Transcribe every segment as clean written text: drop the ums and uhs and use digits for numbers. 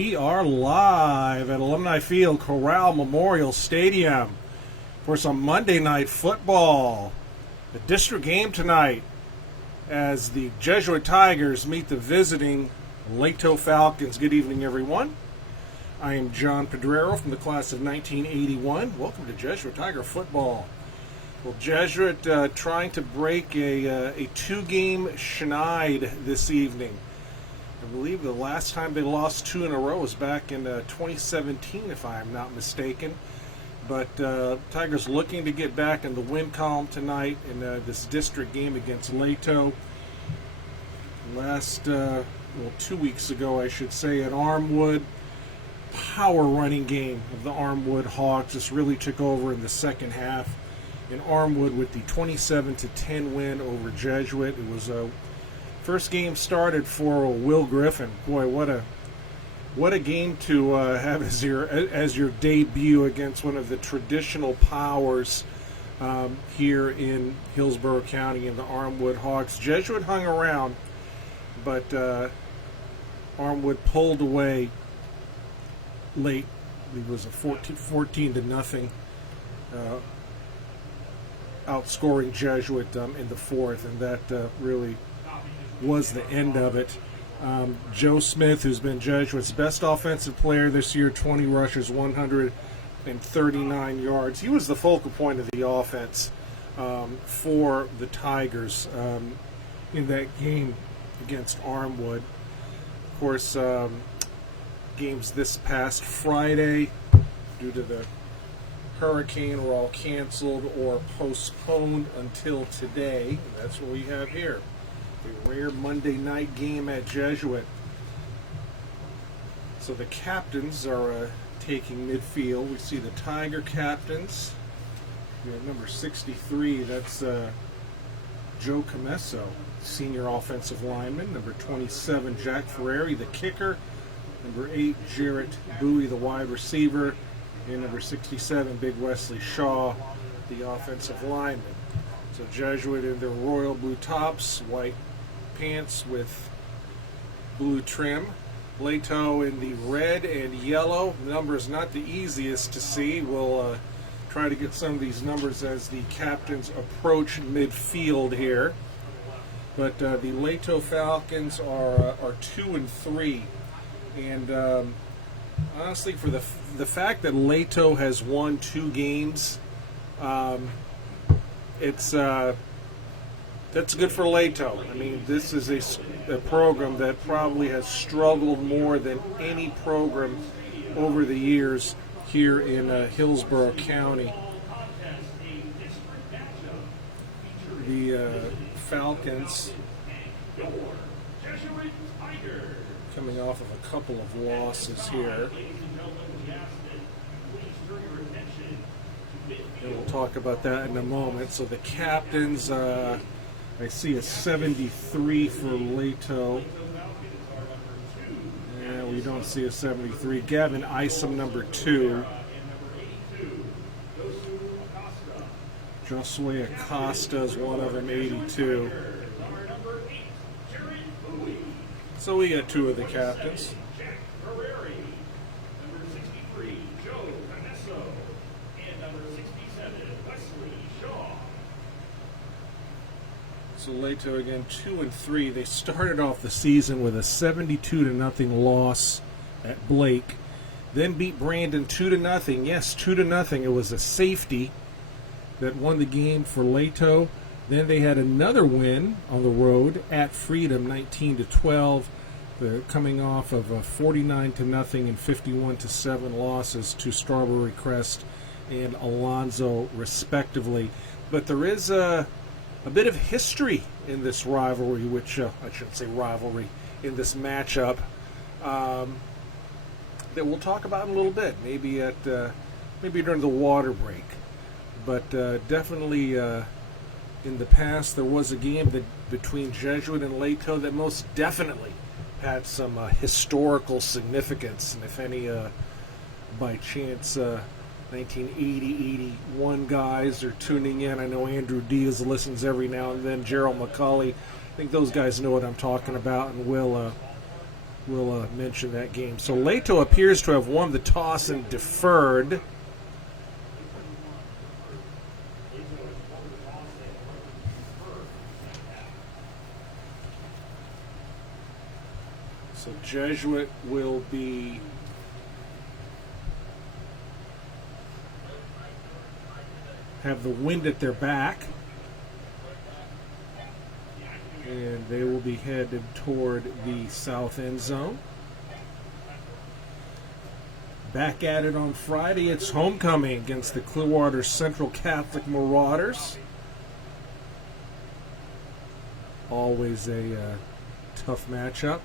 We are live at Alumni Field, Corral Memorial Stadium for some Monday night football. The district game tonight as the Jesuit Tigers meet the visiting Leto Falcons. Good evening, everyone. I am John Pedrero from the class of 1981. Welcome to Jesuit Tiger football. Well, Jesuit trying to break a two-game schneid this evening. I believe the last time they lost two in a row was back in 2017, if I am not mistaken. But Tigers looking to get back in the win column tonight in this district game against Leto. 2 weeks ago, I should say, at Armwood. Power running game of the Armwood Hawks just really took over in the second half. In Armwood with the 27-10 win over Jesuit. It was a first game started for Will Griffin. Boy, what a game to have as your debut against one of the traditional powers here in Hillsborough County in the Armwood Hawks. Jesuit hung around, but Armwood pulled away late. It was a 14-0 outscoring Jesuit in the fourth, and that really was the end of it. Joe Smith, who's been Jesuit's best offensive player this year, 20 rushes, 139 yards. He was the focal point of the offense for the Tigers in that game against Armwood. Of course, games this past Friday, due to the hurricane, were all canceled or postponed until today. That's what we have here. A rare Monday night game at Jesuit. So the captains are taking midfield. We see the Tiger captains. We have number 63, that's Joe Comesso, senior offensive lineman. Number 27, Jack Ferrari, the kicker. Number 8, Jarrett Bowie, the wide receiver. And number 67, Big Wesley Shaw, the offensive lineman. So Jesuit in their royal blue tops, white pants with blue trim. Leto in the red and yellow. The number is not the easiest to see. We'll try to get some of these numbers as the captains approach midfield here. But the Leto Falcons are 2-3, and honestly, for the fact that Leto has won two games, that's good for Leto. I mean, this is a program that probably has struggled more than any program over the years here in Hillsborough County. The Falcons coming off of a couple of losses here. And we'll talk about that in a moment. So the captains, I see a 73 for Leto. And we don't see a 73. Gavin Isom, number 2. Josue Acosta is one of them, 82. So we got two of the captains. So Leto again 2-3. They started off the season with a 72-0 loss at Blake. Then beat Brandon 2-0. Yes, 2-0. It was a safety that won the game for Leto. Then they had another win on the road at Freedom, 19-12. They're coming off of a 49-0 and 51-7 losses to Strawberry Crest and Alonzo, respectively. But there is a bit of history in this rivalry, which I shouldn't say rivalry, in this matchup that we'll talk about in a little bit, maybe during the water break. But definitely in the past there was a game between Jesuit and Leto that most definitely had some historical significance. And if any by chance 1980, 81 guys are tuning in. I know Andrew Diaz listens every now and then. Gerald McCauley. I think those guys know what I'm talking about, and will we'll mention that game. So Leto appears to have won the toss and deferred. So Jesuit will be have the wind at their back, and they will be headed toward the south end zone. Back at it on Friday. It's homecoming against the Clearwater Central Catholic Marauders. Always a tough matchup.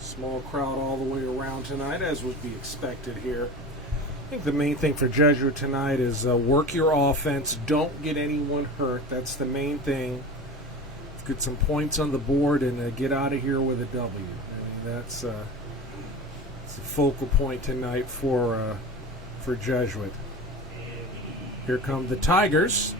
Small crowd all the way around tonight, as would be expected here. I think the main thing for Jesuit tonight is work your offense. Don't get anyone hurt. That's the main thing. Get some points on the board and get out of here with a W. I mean, that's the focal point tonight for Jesuit. Here come the Tigers.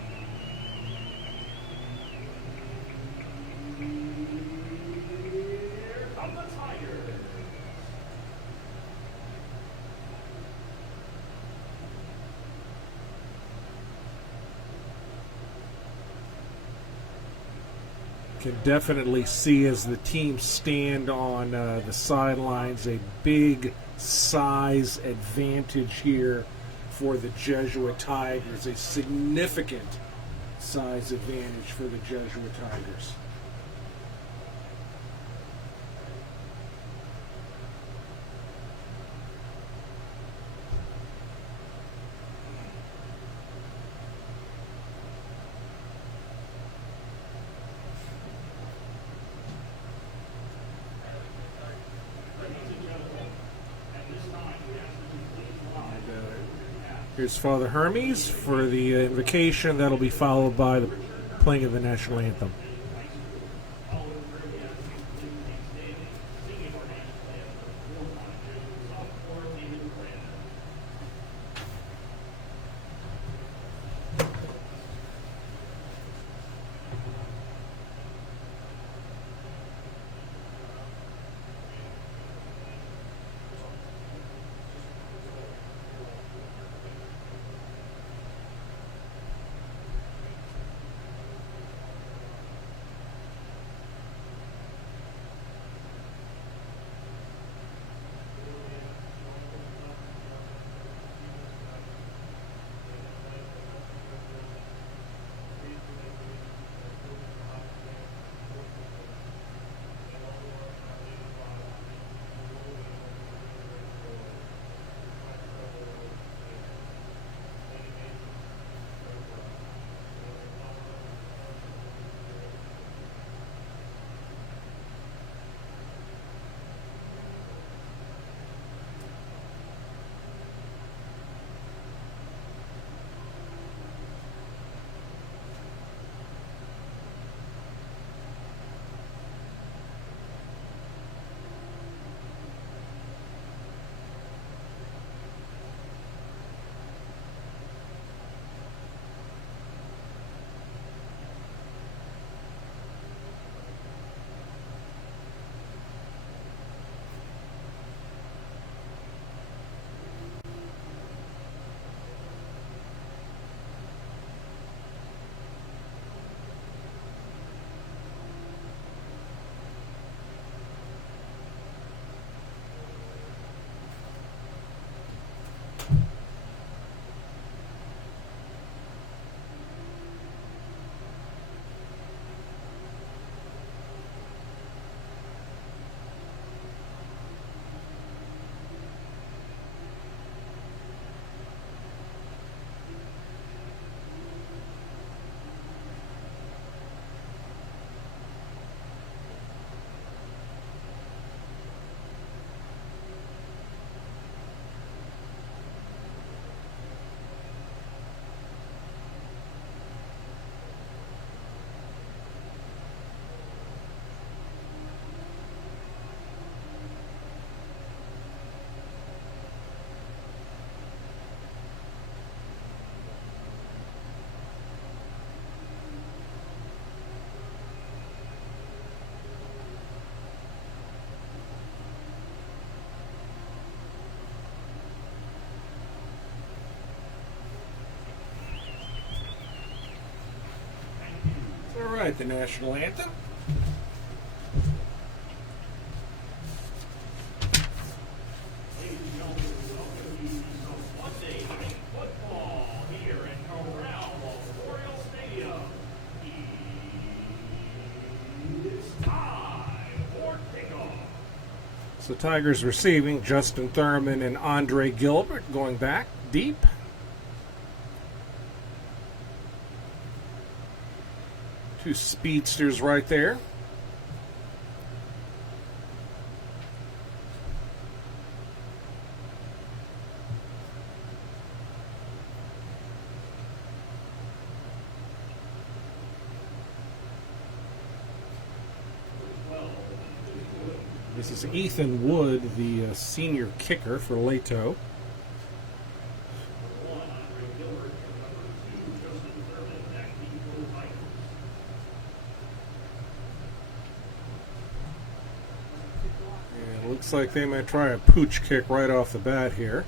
Can definitely see as the team stand on the sidelines a big size advantage here for the Jesuit Tigers, a significant size advantage for the Jesuit Tigers. Here's Father Hermes for the invocation. That'll be followed by the playing of the national anthem. recite the national anthem. Ladies and gentlemen, welcome you to some Monday Night Football here at Corral Memorial Stadium. It's time for kickoff. So Tigers receiving Justin Thurman and Andre Gilbert going back deep. Two speedsters right there. This is Ethan Wood, the senior kicker for Leto. And it looks like they might try a pooch kick right off the bat here.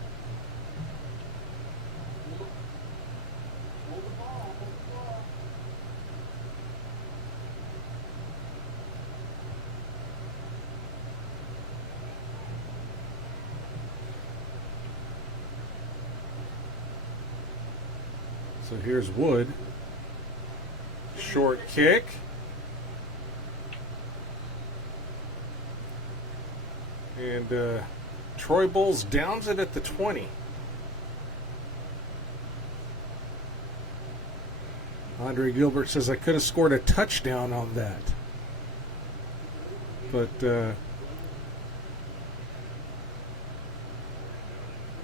So here's Wood. Short kick. And Troy Bowles downs it at the 20. Andre Gilbert says, I could have scored a touchdown on that. But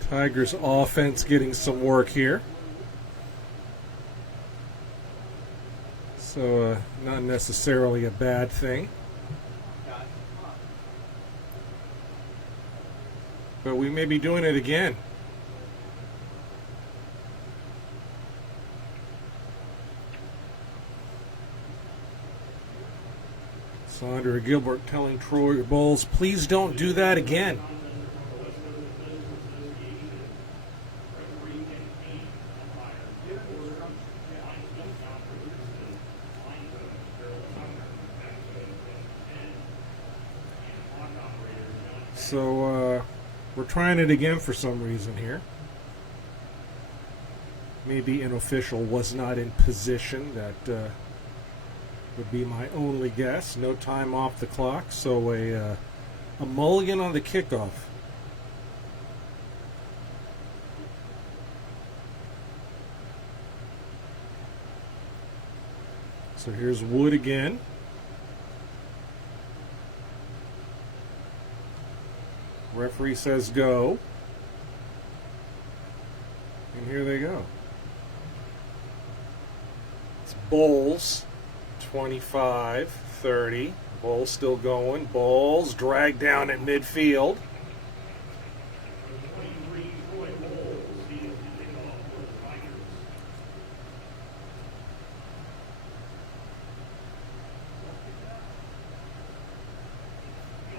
Tigers offense getting some work here. So not necessarily a bad thing. But we may be doing it again. Andre Gilbert telling Troy Bowles, please don't do that again. So we're trying it again for some reason here. Maybe an official was not in position. That would be my only guess. No time off the clock, so a mulligan on the kickoff. So here's Wood again. Referee says go. And here they go. It's Bowles, 25, 30. Bowles still going. Bowles dragged down at midfield.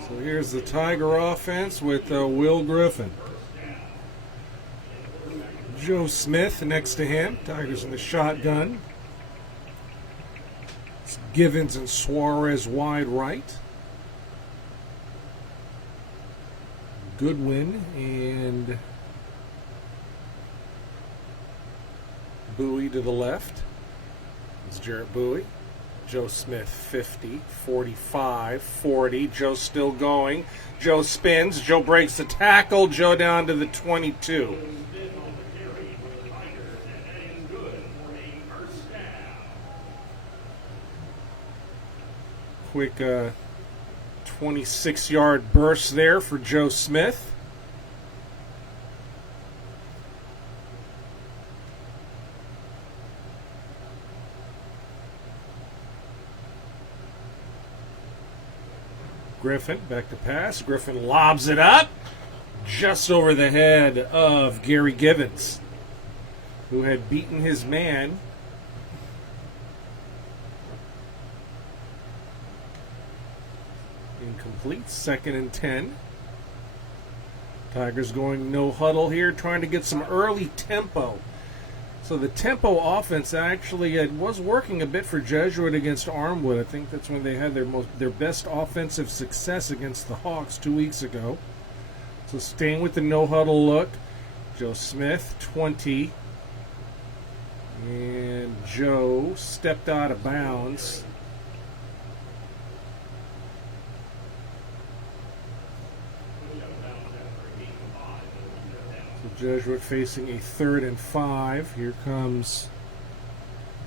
So here's the Tiger offense with Will Griffin. Joe Smith next to him. Tigers in the shotgun. It's Givens and Suarez wide right. Goodwin and Bowie to the left. It's Jarrett Bowie. Joe Smith, 50, 45, 40. Joe still going. Joe spins. Joe breaks the tackle. Joe down to the 22. Quick 26-yard burst there for Joe Smith. Griffin back to pass. Griffin lobs it up just over the head of Gary Givens, who had beaten his man. Incomplete. 2nd and 10. Tigers going no huddle here, trying to get some early tempo. So the tempo offense actually was working a bit for Jesuit against Armwood. I think that's when they had their best offensive success against the Hawks 2 weeks ago. So staying with the no-huddle look, Joe Smith, 20. And Joe stepped out of bounds. Jesuit facing a 3rd and 5. Here comes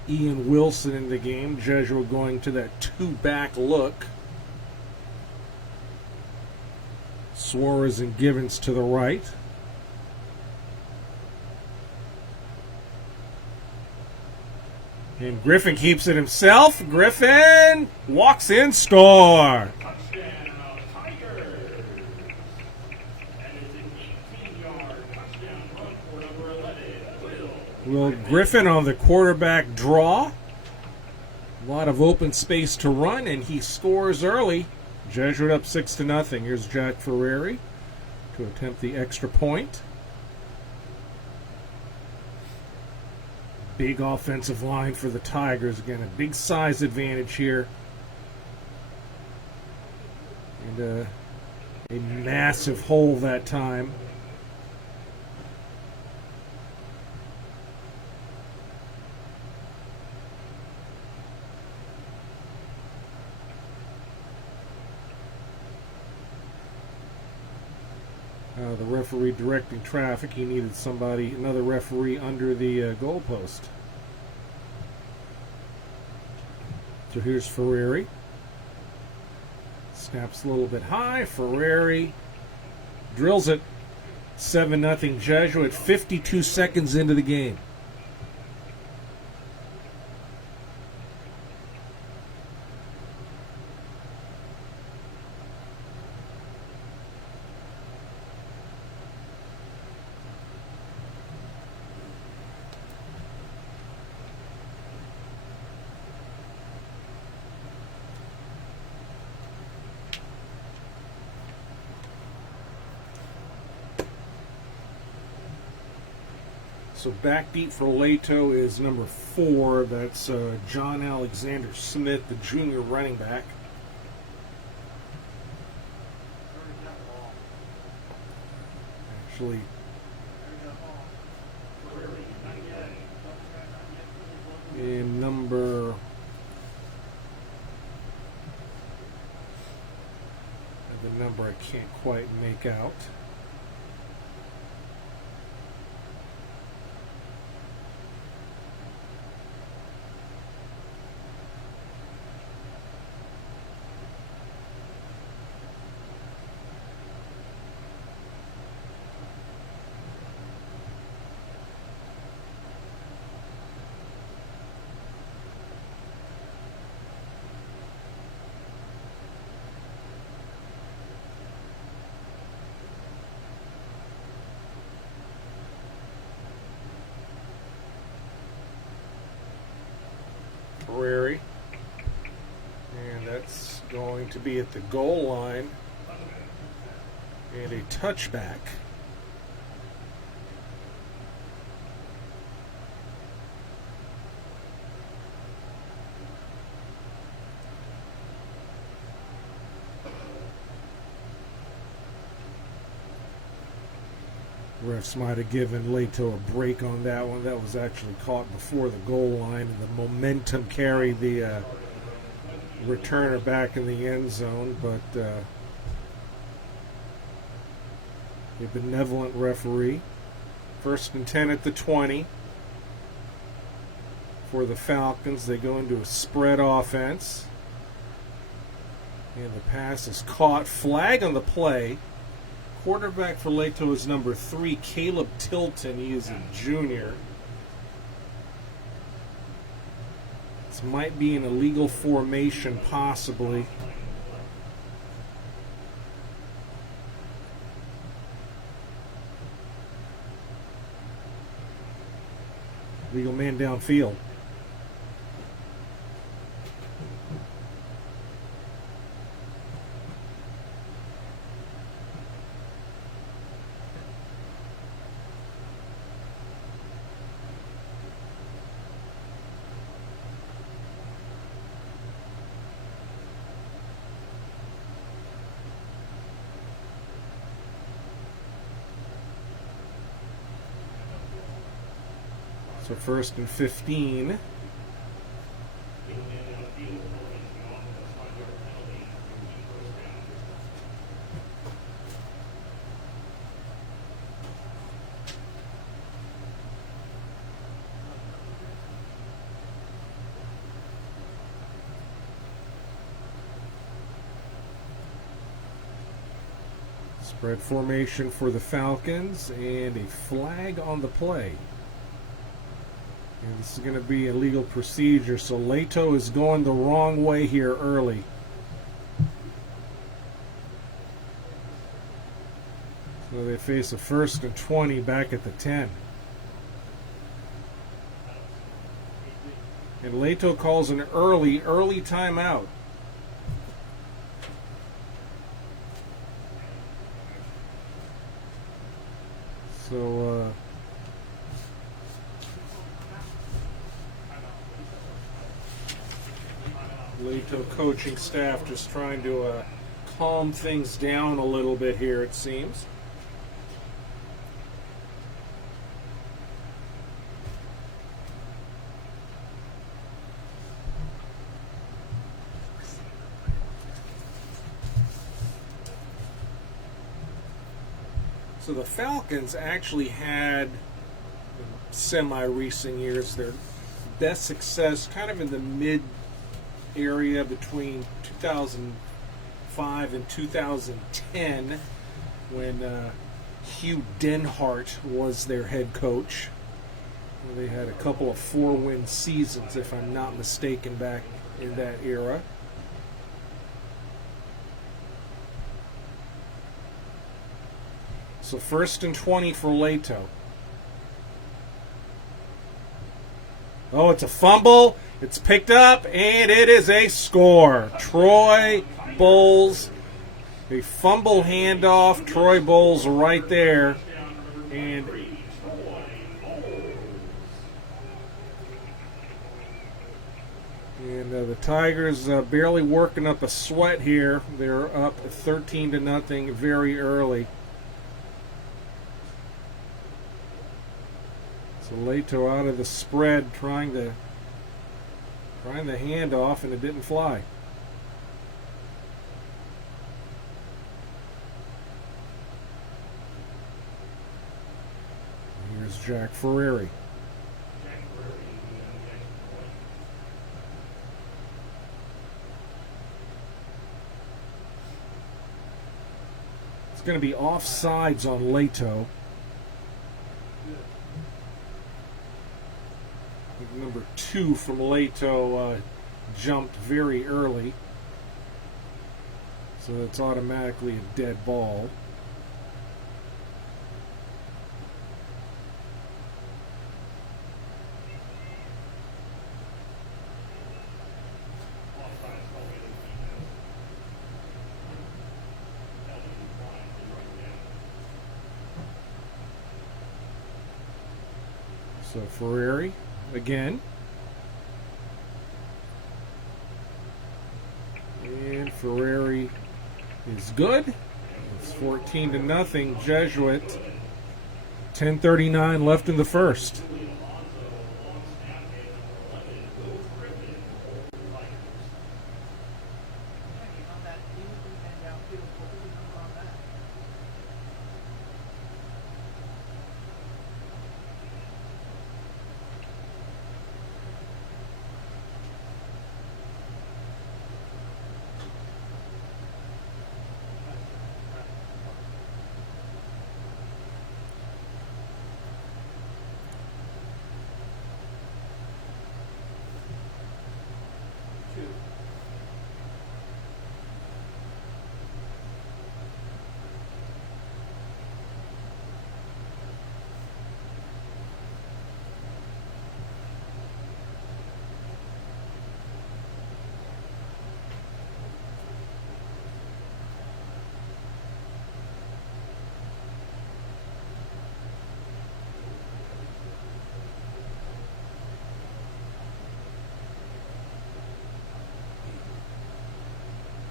Ian Wilson in the game. Jesuit going to that 2-back look. Suarez and Givens to the right. And Griffin keeps it himself. Griffin walks in, score. Will Griffin on the quarterback draw. A lot of open space to run, and he scores early. Jesuit up 6-0. Here's Jack Ferrari to attempt the extra point. Big offensive line for the Tigers. Again, a big size advantage here. And a massive hole that time. The referee directing traffic. He needed another referee under the goalpost. So here's Ferrari. Snaps a little bit high. Ferrari drills it. 7-0 Jesuit. 52 seconds into the game. So backbeat for Leto is number 4. That's John Alexander Smith, the junior running back. Actually, and the number I can't quite make out. Ferrari, and that's going to be at the goal line, and a touchback. Refs might have given Leto a break on that one. That was actually caught before the goal line, and the momentum carried the returner back in the end zone. But a benevolent referee. 1st and 10 at the 20 for the Falcons. They go into a spread offense, and the pass is caught. Flag on the play. Quarterback for Leto is number 3, Caleb Tilton. He is a junior. This might be an illegal formation, possibly. Legal man downfield. So first and 15. Spread formation for the Falcons and a flag on the play. And this is going to be a legal procedure, so Leto is going the wrong way here early. So they face a first and 20 back at the 10. And Leto calls an early timeout. So, Leto coaching staff just trying to calm things down a little bit here, it seems. So the Falcons actually had, in semi-recent years, their best success kind of in the mid area between 2005 and 2010 when Hugh Denhart was their head coach. They had a couple of 4-win seasons, if I'm not mistaken, back in that era. So first and 20 for Leto. Oh, it's a fumble. It's picked up, and it is a score. Troy Bowles, a fumble handoff. Troy Bowles right there. And the Tigers barely working up a sweat here. They're up 13-0 very early. So Leto out of the spread, trying the handoff, and it didn't fly. Here's Jack Ferrari. It's going to be offsides on Leto. Number 2 from Leto jumped very early, so it's automatically a dead ball. So Ferrari again. And Ferrari is good. It's 14-0 Jesuit. 10:39 left in the first.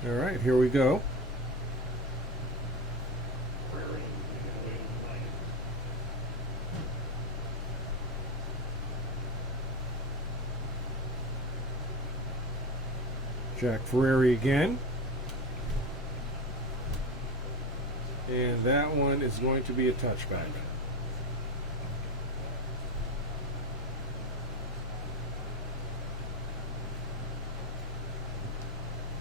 All right, here we go. Jack Ferrari again. And that one is going to be a touchback.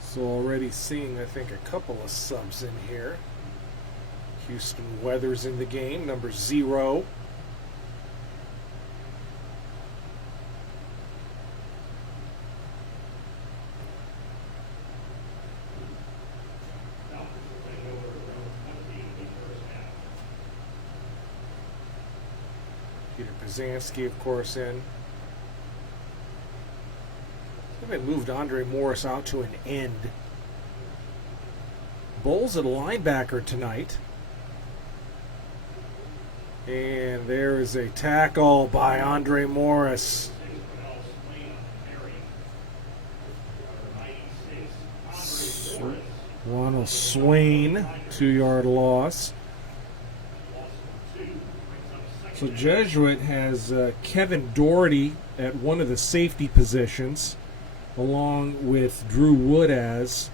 So already seeing, I think, a couple of subs in here. Houston Weathers in the game, number 0. Peter Pazanski, of course, in. They moved Andre Morris out to an end. Bowles at linebacker tonight. And there is a tackle by Andre Morris. Ronald Swain, 2-yard loss. So Jesuit has Kevin Doherty at one of the safety positions, along with Drew Woodaz,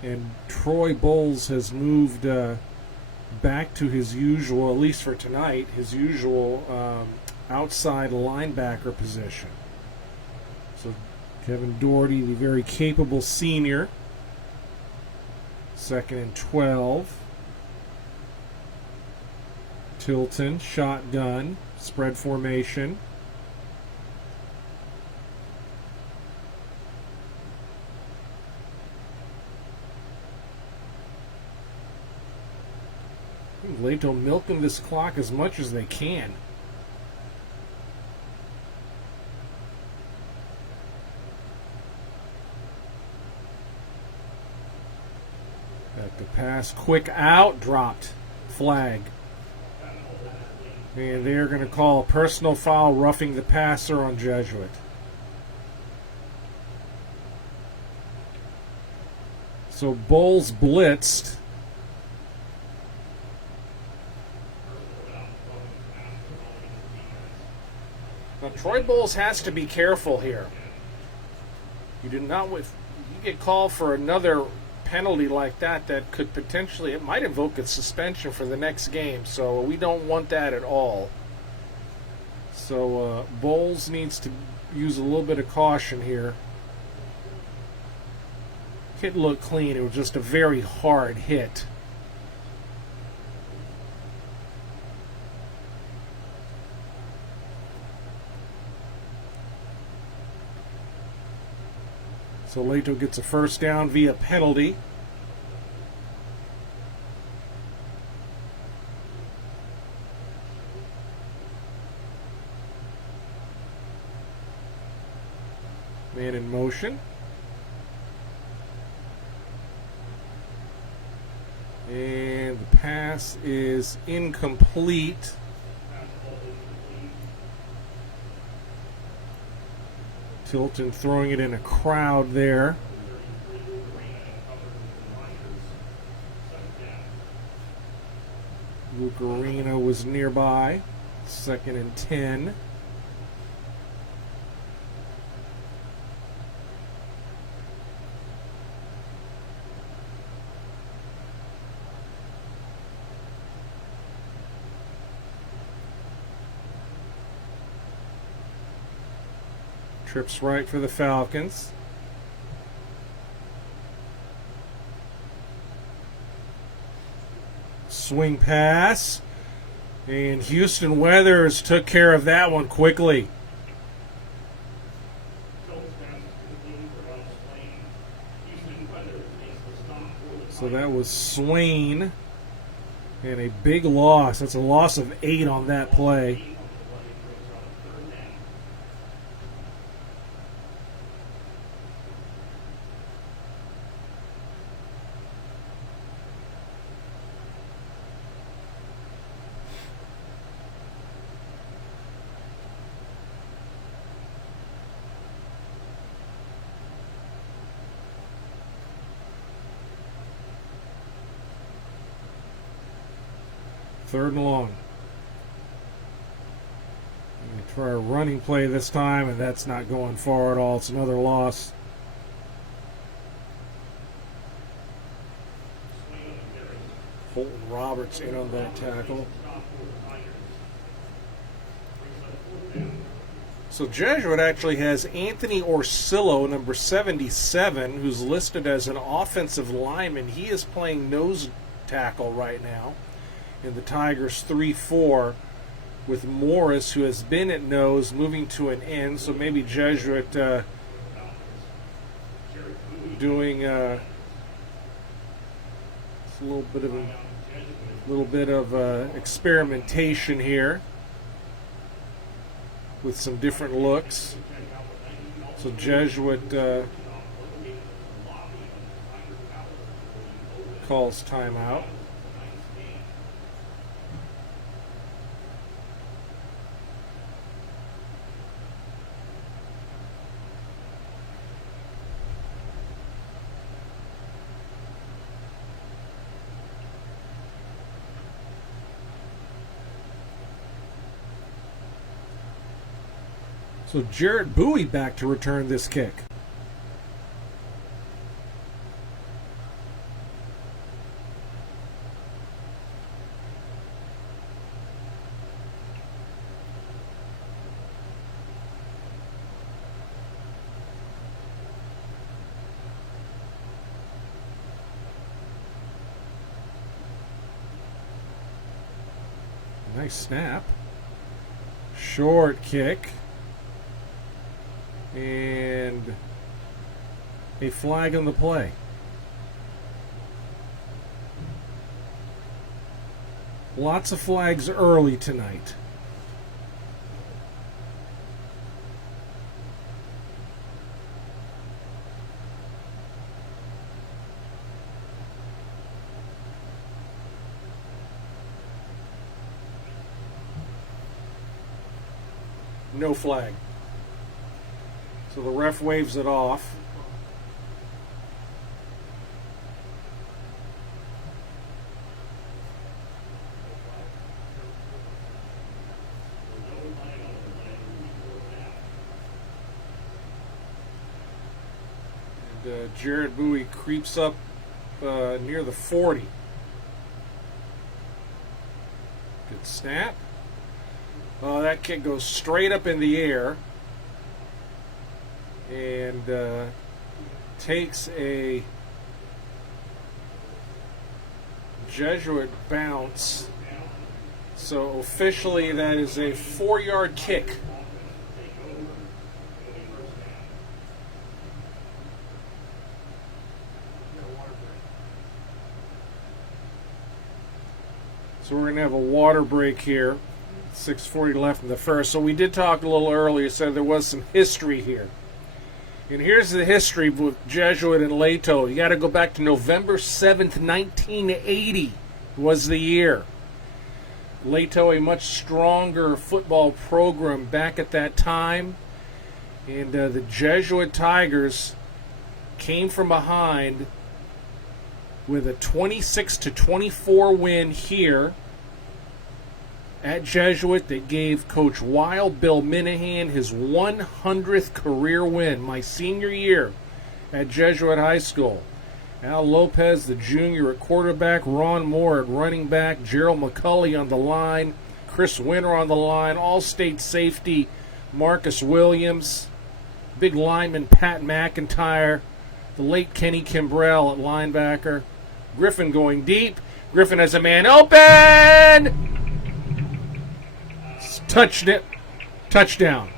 and Troy Bowles has moved back to his usual, at least for tonight, his usual outside linebacker position. So Kevin Doherty, the very capable senior, 2nd and 12. Tilton, shotgun, spread formation. Leto milking this clock as much as they can. At the pass, quick out, dropped, flag. And they're going to call a personal foul, roughing the passer on Jesuit. So Bowles blitzed. Now, Troy Bowles has to be careful here. You do not, if you get called for another penalty like that, that could potentially, it might invoke a suspension for the next game. So we don't want that at all. So Bowles needs to use a little bit of caution here. Hit looked clean. It was just a very hard hit. So Leto gets a first down via penalty. Man in motion. And the pass is incomplete. Tilton throwing it in a crowd there. Luke Arena was nearby. 2nd and 10. Trips right for the Falcons. Swing pass. And Houston Weathers took care of that one quickly. So that was Swain. And a big loss. That's a loss of 8 on that play. Third and long. Try a running play this time, and that's not going far at all. It's another loss. Colton Roberts in on that tackle. So Jesuit actually has Anthony Orsillo, number 77, who's listed as an offensive lineman. He is playing nose tackle right now in the Tigers 3-4, with Morris, who has been at nose, moving to an end. So maybe Jesuit doing a little bit of experimentation here with some different looks. So Jesuit calls timeout. So Jarrett Bowie back to return this kick. Nice snap. Short kick. And a flag on the play. Lots of flags early tonight. No flag. So the ref waves it off. And Jarrett Bowie creeps up near the 40. Good snap. That kick goes straight up in the air. And takes a Jesuit bounce. So officially that is a 4-yard kick. So we're going to have a water break here. 6:40 left in the first. So we did talk a little earlier, said there was some history here. And here's the history with Jesuit and Leto. You got to go back to November 7th, 1980 was the year. Leto, a much stronger football program back at that time. And the Jesuit Tigers came from behind with a 26-24 win here at Jesuit that gave Coach Wild Bill Minahan his 100th career win, my senior year at Jesuit High School. Al Lopez, the junior, at quarterback, Ron Moore at running back, Gerald McCulley on the line, Chris Winter on the line, all-state safety Marcus Williams, big lineman Pat McIntyre, the late Kenny Kimbrell at linebacker, Griffin going deep. Griffin has a man open! Touchdown.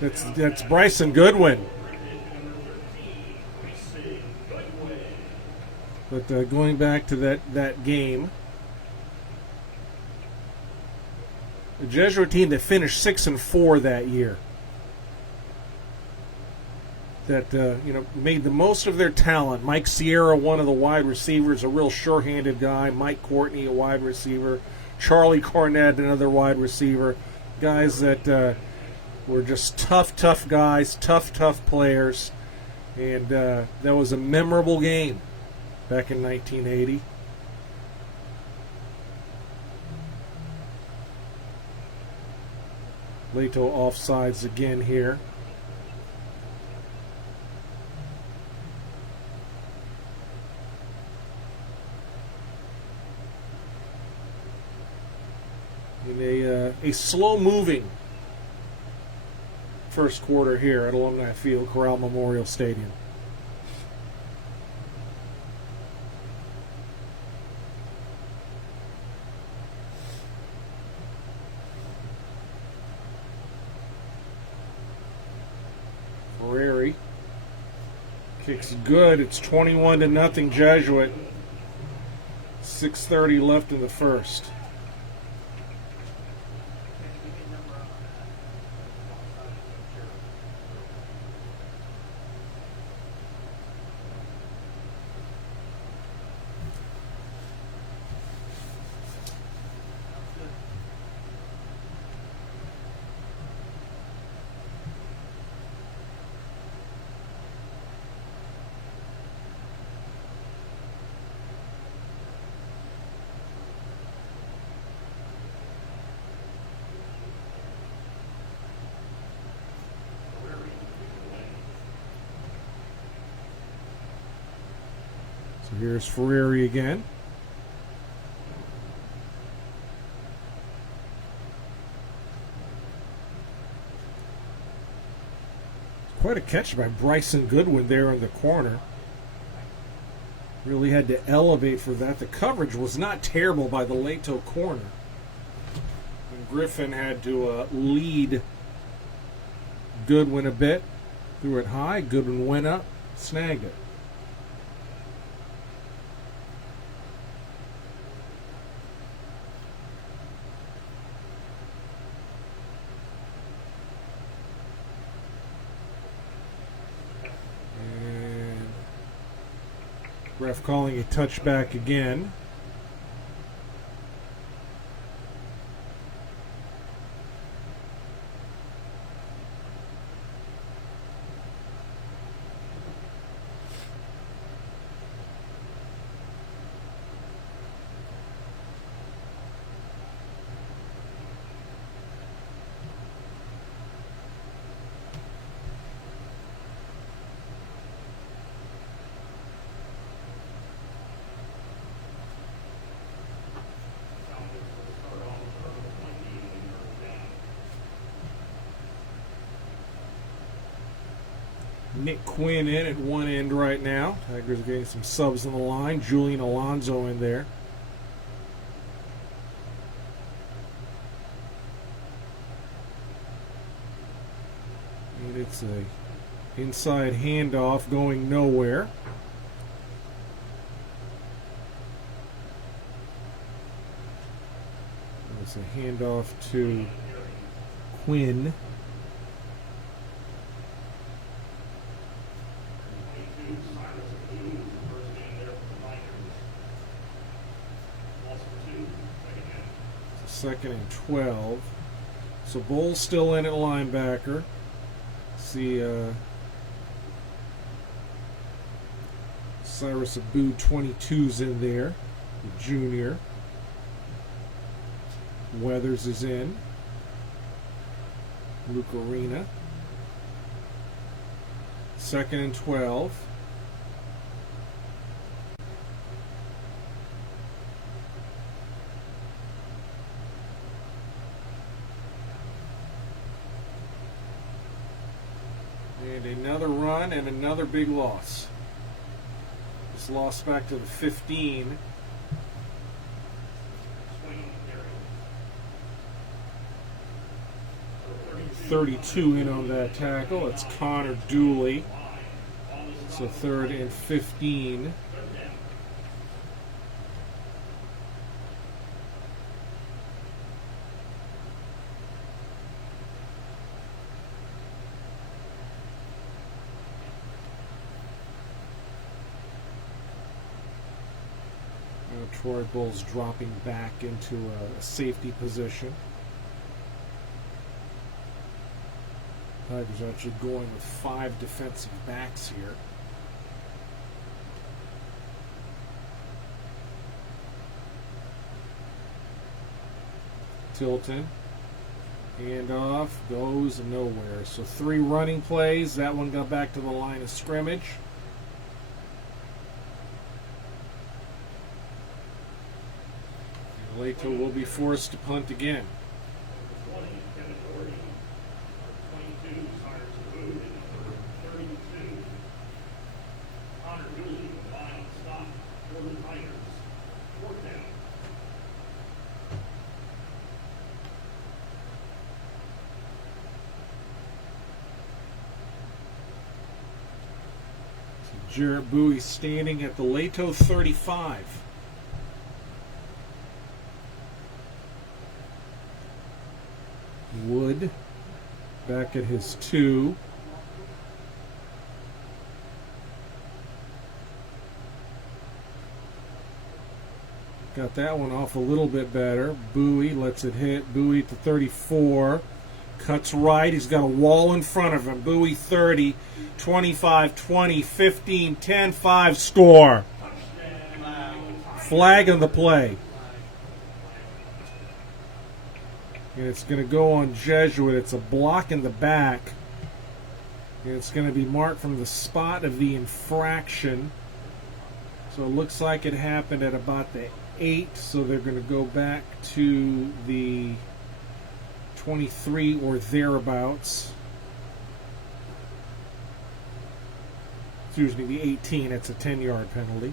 That's Bryson Goodwin. But going back to that game, the Jesuit team that finished 6-4 that year, that made the most of their talent. Mike Sierra, one of the wide receivers, a real sure-handed guy. Mike Courtney, a wide receiver. Charlie Cornett, another wide receiver. Guys that were just tough guys, tough players. And that was a memorable game back in 1980. Leto offsides again here. in a slow-moving first quarter here at Alumni Field, Corral Memorial Stadium. Ferrari kicks good. It's 21-0 Jesuit. 6:30 left in the first. So here's Ferrari again. Quite a catch by Bryson Goodwin there in the corner. Really had to elevate for that. The coverage was not terrible by the Leto corner. And Griffin had to lead Goodwin a bit. Threw it high. Goodwin went up, snagged it. Ref calling a touchback again. Nick Quinn in at one end right now. Tigers are getting some subs on the line. Julian Alonso in there. And it's a inside handoff going nowhere. It's a handoff to Quinn. Second and 12. So Bowles still in at linebacker. See Cyrus Abu 22's in there, the junior. Weathers is in. Luke Arena. Second and 12. And another run and another big loss. This loss back to the 15. .32 in on that tackle. It's Connor Dooley. So third and 15. Troy Bowles dropping back into a safety position. Tigers actually going with 5 defensive backs here. Tilton. Handoff goes nowhere. So 3 running plays. That one got back to the line of scrimmage. Leto will be forced to punt again. Jarrett Bowie standing at the Leto 35. Wood back at his 2. Got that one off a little bit better. Bowie lets it hit. Bowie to 34. Cuts right. He's got a wall in front of him. Bowie 30, 25, 20, 15, 10, 5, score. Flag on the play. And it's going to go on Jesuit. It's a block in the back. And it's going to be marked from the spot of the infraction. So it looks like it happened at about the 8. So they're going to go back to the 23 or thereabouts. Excuse me, the 18. It's a 10-yard penalty.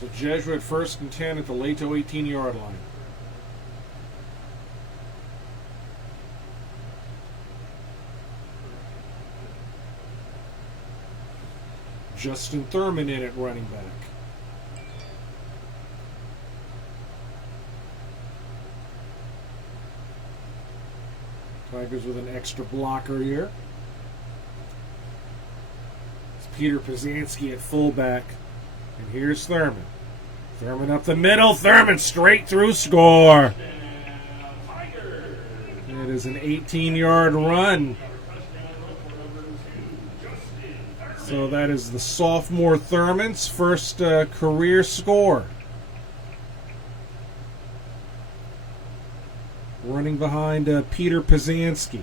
So Jesuit 1st and 10 at the Leto 18-yard line. Justin Thurman in at running back. Tigers with an extra blocker here. It's Peter Pazanski at fullback. And here's Thurman. Thurman up the middle. Thurman straight through, score. It is an 18-yard run. So that is the sophomore Thurman's first career score. Running behind Peter Pazanski.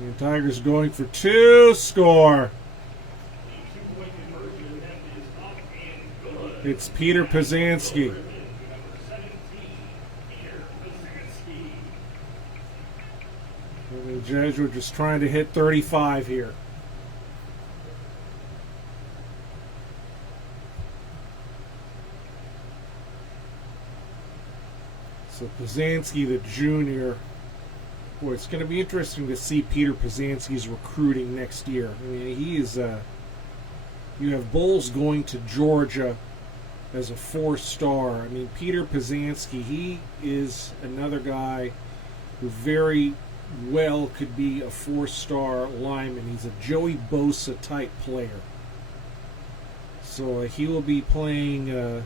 The Tigers going for 2, score. It's Peter Pazanski. And the Jesuit just trying to hit 35 here. So Pazanski, the junior. Boy, it's going to be interesting to see Peter Pazanski's recruiting next year. I mean, he is. You have Bowles going to Georgia as a 4-star. I mean, Peter Pazanski, he is another guy who very well could be a 4-star lineman. He's a Joey Bosa type player. So he will be playing the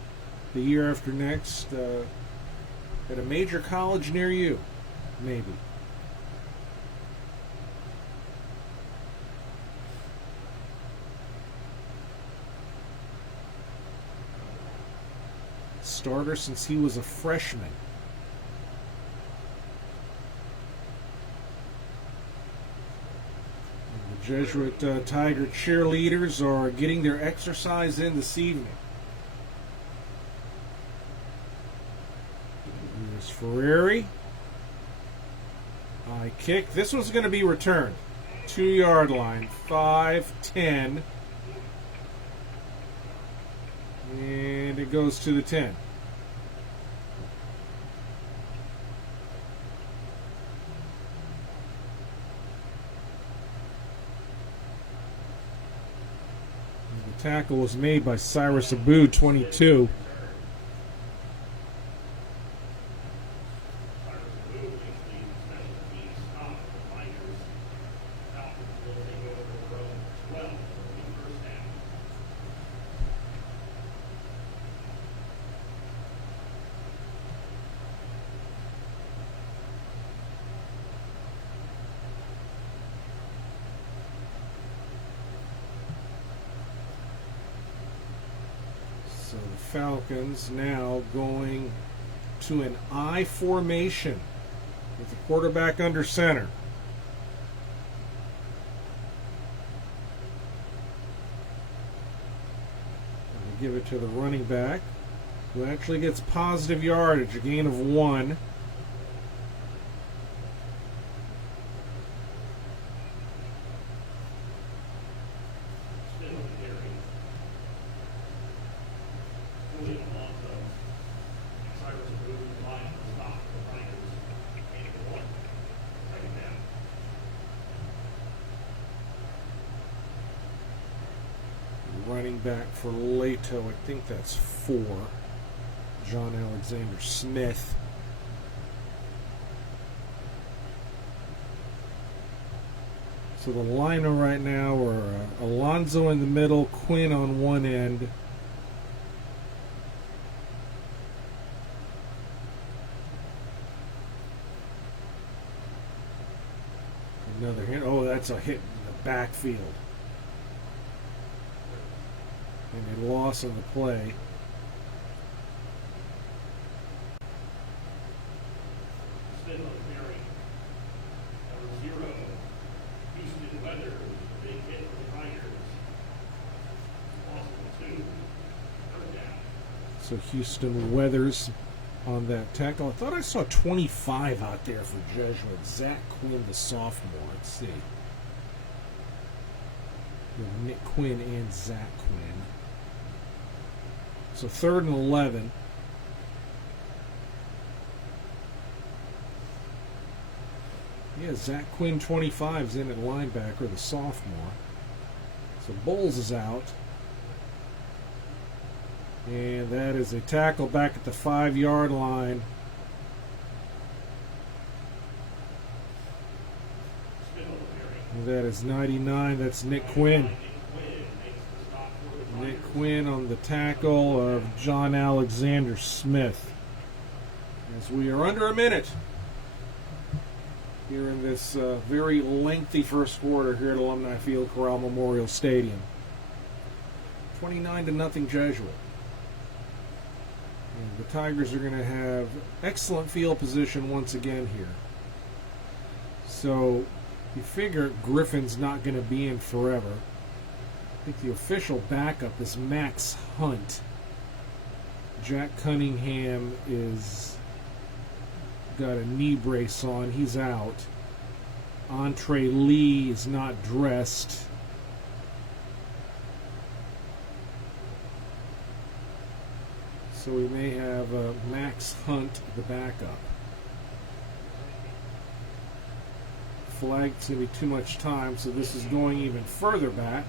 year after next at a major college near you, maybe. Starter since he was a freshman. And the Jesuit Tiger cheerleaders are getting their exercise in this evening. Here's Ferrari. High kick. This one's going to be returned. 2-yard line. 5-10. And it goes to the 10. The tackle was made by Cyrus Abboud, 22. So the Falcons now going to an I formation with the quarterback under center. give it to the running back, who actually gets positive yardage, a gain of 1. Running back for Leto, I think that's 4. John Alexander Smith. So the liner right now are Alonzo in the middle, Quinn on one end. Another hit. Oh, that's a hit in the backfield. And a loss on the play. So Houston Weathers on that tackle. I thought I saw 25 out there for Jesuit. Zach Quinn, the sophomore. Let's see. Nick Quinn and Zach Quinn. So 3rd and 11. Yeah, Zach Quinn, 25, is in at linebacker, the sophomore. So Bowles is out. And that is a tackle back at the 5-yard line. And that is 99. That's Nick Quinn. Nick Quinn on the tackle of John Alexander Smith. As we are under a minute here in this very lengthy first quarter here at Alumni Field, Corral Memorial Stadium. 29-0 Jesuit. And the Tigers are going to have excellent field position once again here. So you figure Griffin's not going to be in forever. I think the official backup is Max Hunt. Jack Cunningham is got a knee brace on. He's out. Entre Lee is not dressed. So we may have Max Hunt, the backup. Flag's going to be too much time, so this is going even further back.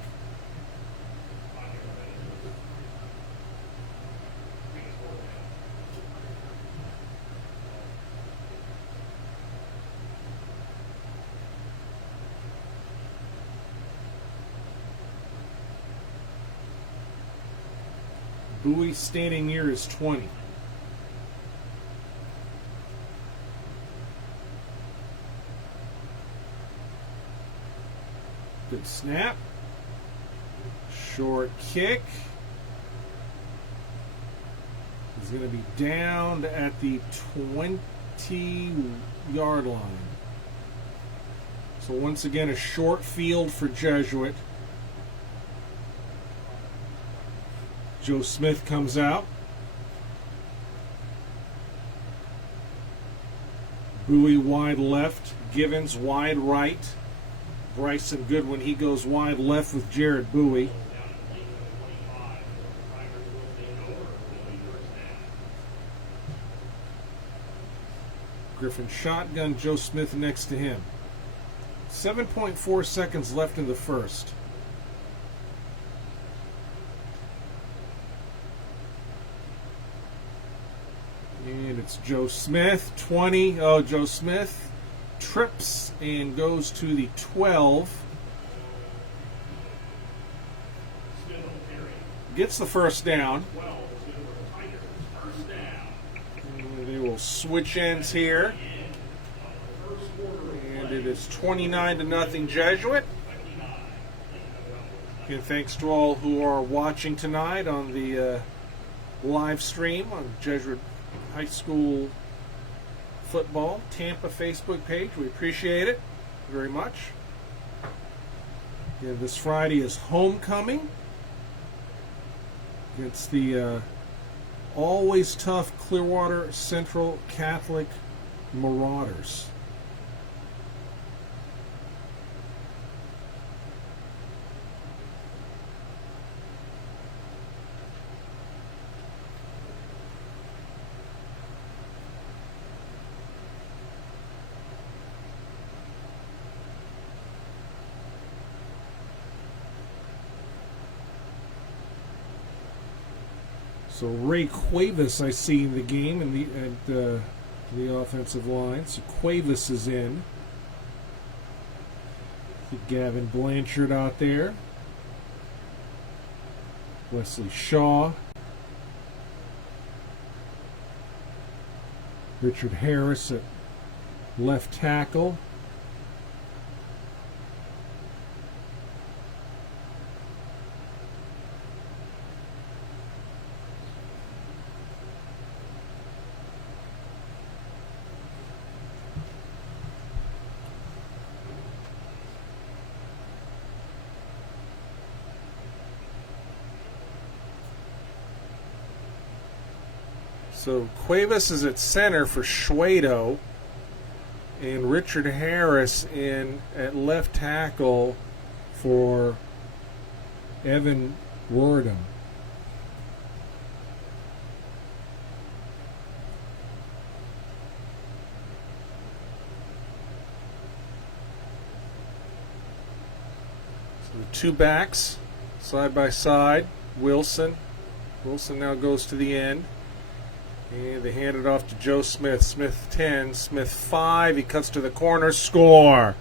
Bowie standing near his 20. Good snap. Short kick. He's going to be downed at the 20-yard line. So once again, a short field for Jesuit. Joe Smith comes out. Bowie wide left. Givens wide right. Bryson Goodwin, he goes wide left with Jared Bowie. Griffin shotgun, Joe Smith next to him. 7.4 seconds left in the first. And it's Joe Smith, 20. Oh, Joe Smith trips and goes to the 12. Gets the first down. And they will switch ends here. And it is 29-0 Jesuit. And thanks to all who are watching tonight on the live stream on Jesuit High School Football Tampa Facebook page. We appreciate it very much. And this Friday is homecoming. against the always tough Clearwater Central Catholic Marauders. So Ray Cuevas, I see in the game at the offensive line. So Cuevas is in. See Gavin Blanchard out there. Wesley Shaw. Richard Harris at left tackle. So Cuevas is at center for Schwedo, and Richard Harris in at left tackle for Evan Wardham. So the two backs side by side. Wilson now goes to the end. And they hand it off to Joe Smith. Smith 10, Smith 5. He cuts to the corner. Score.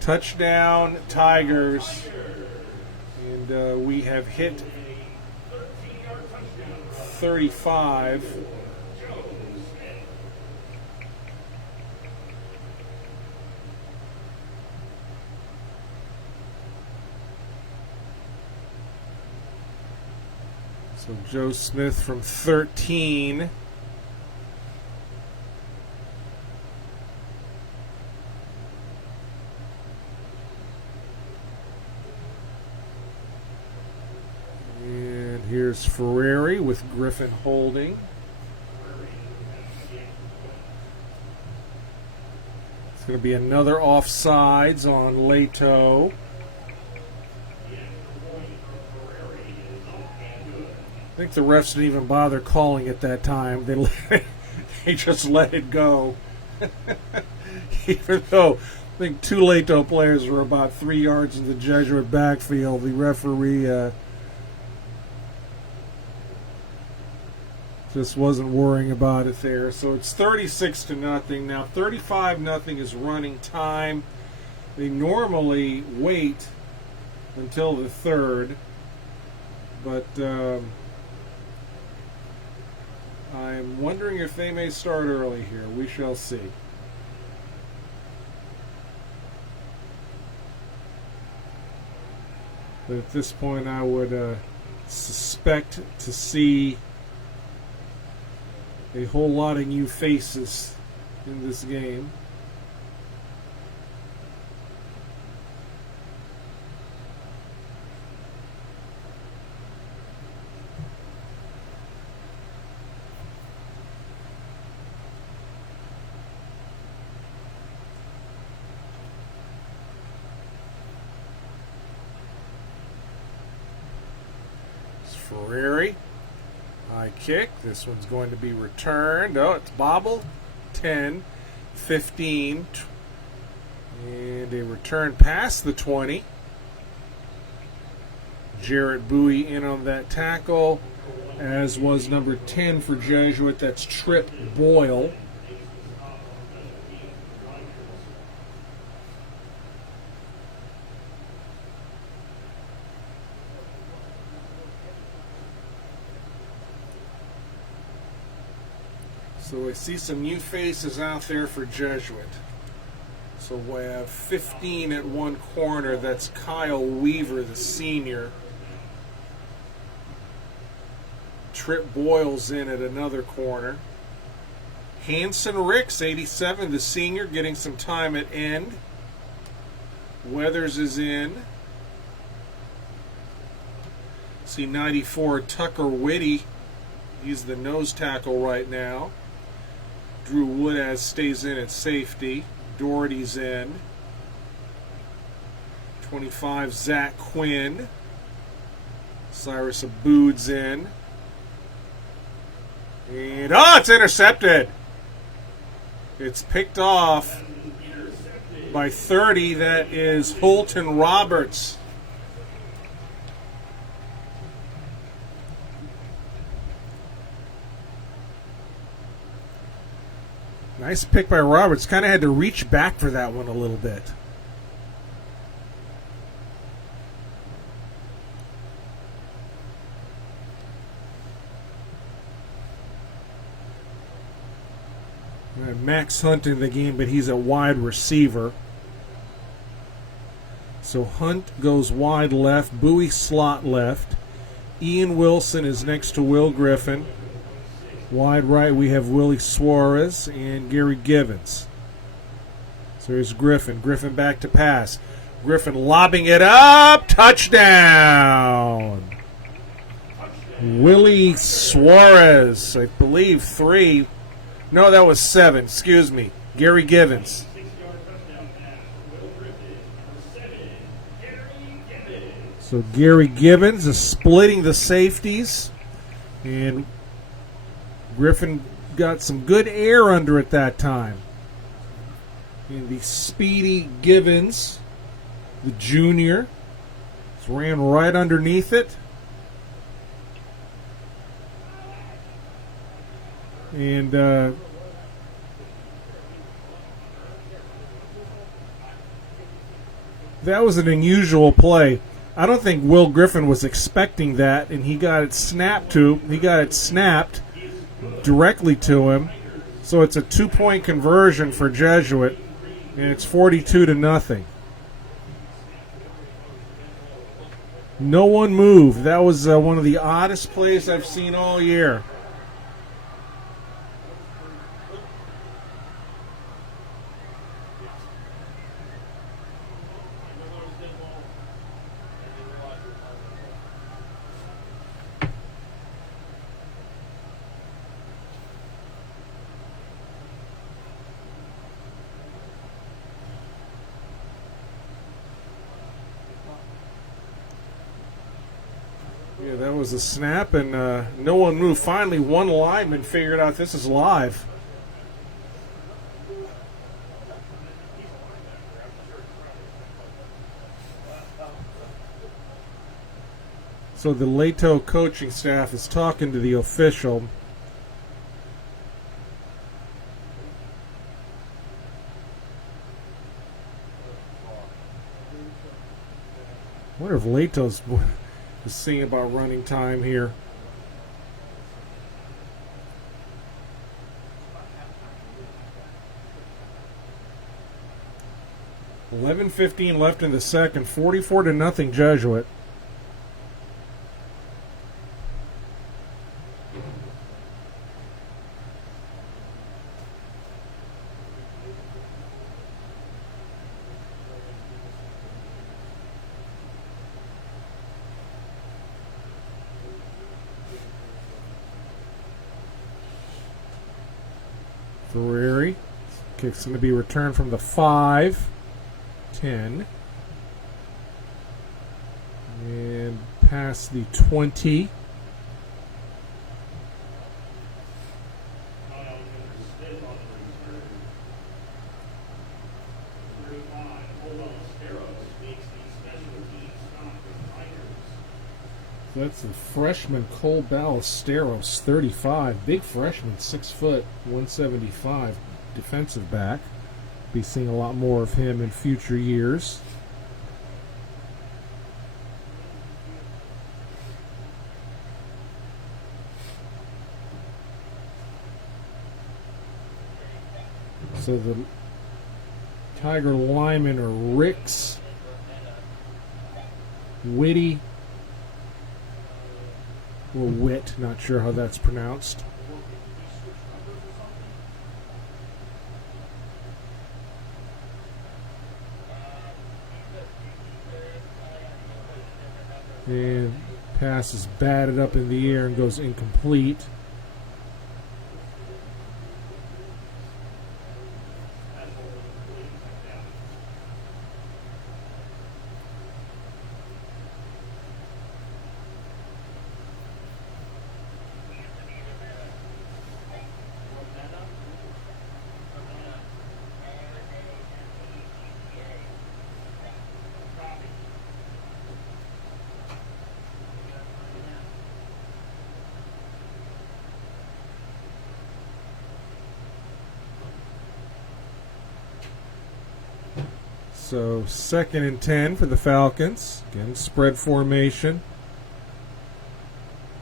Touchdown, Tigers. And we have hit 35. So Joe Smith from 13. And here's Ferrari with Griffin holding. It's going to be another offsides on Leto. I think the refs didn't even bother calling it that time. They just let it go. Even though I think two Leto players were about 3 yards in the Jesuit backfield, the referee just wasn't worrying about it there. So it's 36-0 now. 35-0 is running time. They normally wait until the third, but I'm wondering if they may start early here. We shall see. But at this point, I would suspect to see a whole lot of new faces in this game. Ferrari, high kick. This one's going to be returned. Oh, it's bobbled. 10, 15, and a return past the 20. Jarrett Bowie in on that tackle, as was number 10 for Jesuit. That's Trip Boyle. So I see some new faces out there for Jesuit. So we have 15 at one corner. That's Kyle Weaver, the senior. Trip Boyle's in at another corner. Hanson Ricks, 87, the senior, getting some time at end. Weathers is in. See 94 Tucker Whitty. He's the nose tackle right now. Drew Woodaz stays in at safety. Doherty's in. 25 Zach Quinn. Cyrus Aboud's in. And it's intercepted. It's picked off by 30. That is Holton Roberts. Nice pick by Roberts. Kind of had to reach back for that one a little bit. Max Hunt in the game, but he's a wide receiver. So Hunt goes wide left, Bowie slot left. Ian Wilson is next to Will Griffin. Wide right, we have Willie Suarez and Gary Givens. So here's Griffin. Griffin back to pass. Griffin lobbing it up. Touchdown! Willie Suarez, I believe 3. No, that was 7. Excuse me. Gary Givens. So Gary Givens is splitting the safeties. And Griffin got some good air under it that time. And the speedy Givens, the junior, just ran right underneath it. And that was an unusual play. I don't think Will Griffin was expecting that, and he got it snapped directly to him. So it's a 2-point conversion for Jesuit, and it's 42-0. No one moved. That was one of the oddest plays I've seen all year. Yeah, that was a snap, and no one moved. Finally, one lineman figured out this is live. So the Leto coaching staff is talking to the official. I wonder if Leto's seeing about running time here. $11:15 left in the second. 44-0 Jesuit. Ferrari. Kick's going to be returned from the 5. 10. And past the 20. That's the freshman Cole Ballesteros, 35. Big freshman, 6 foot, 175. Defensive back. Be seeing a lot more of him in future years. So the Tiger linemen are Ricks, Whitty, or Witt, not sure how that's pronounced. And Pass is batted up in the air and goes incomplete. So 2nd and 10 for the Falcons. Again, spread formation.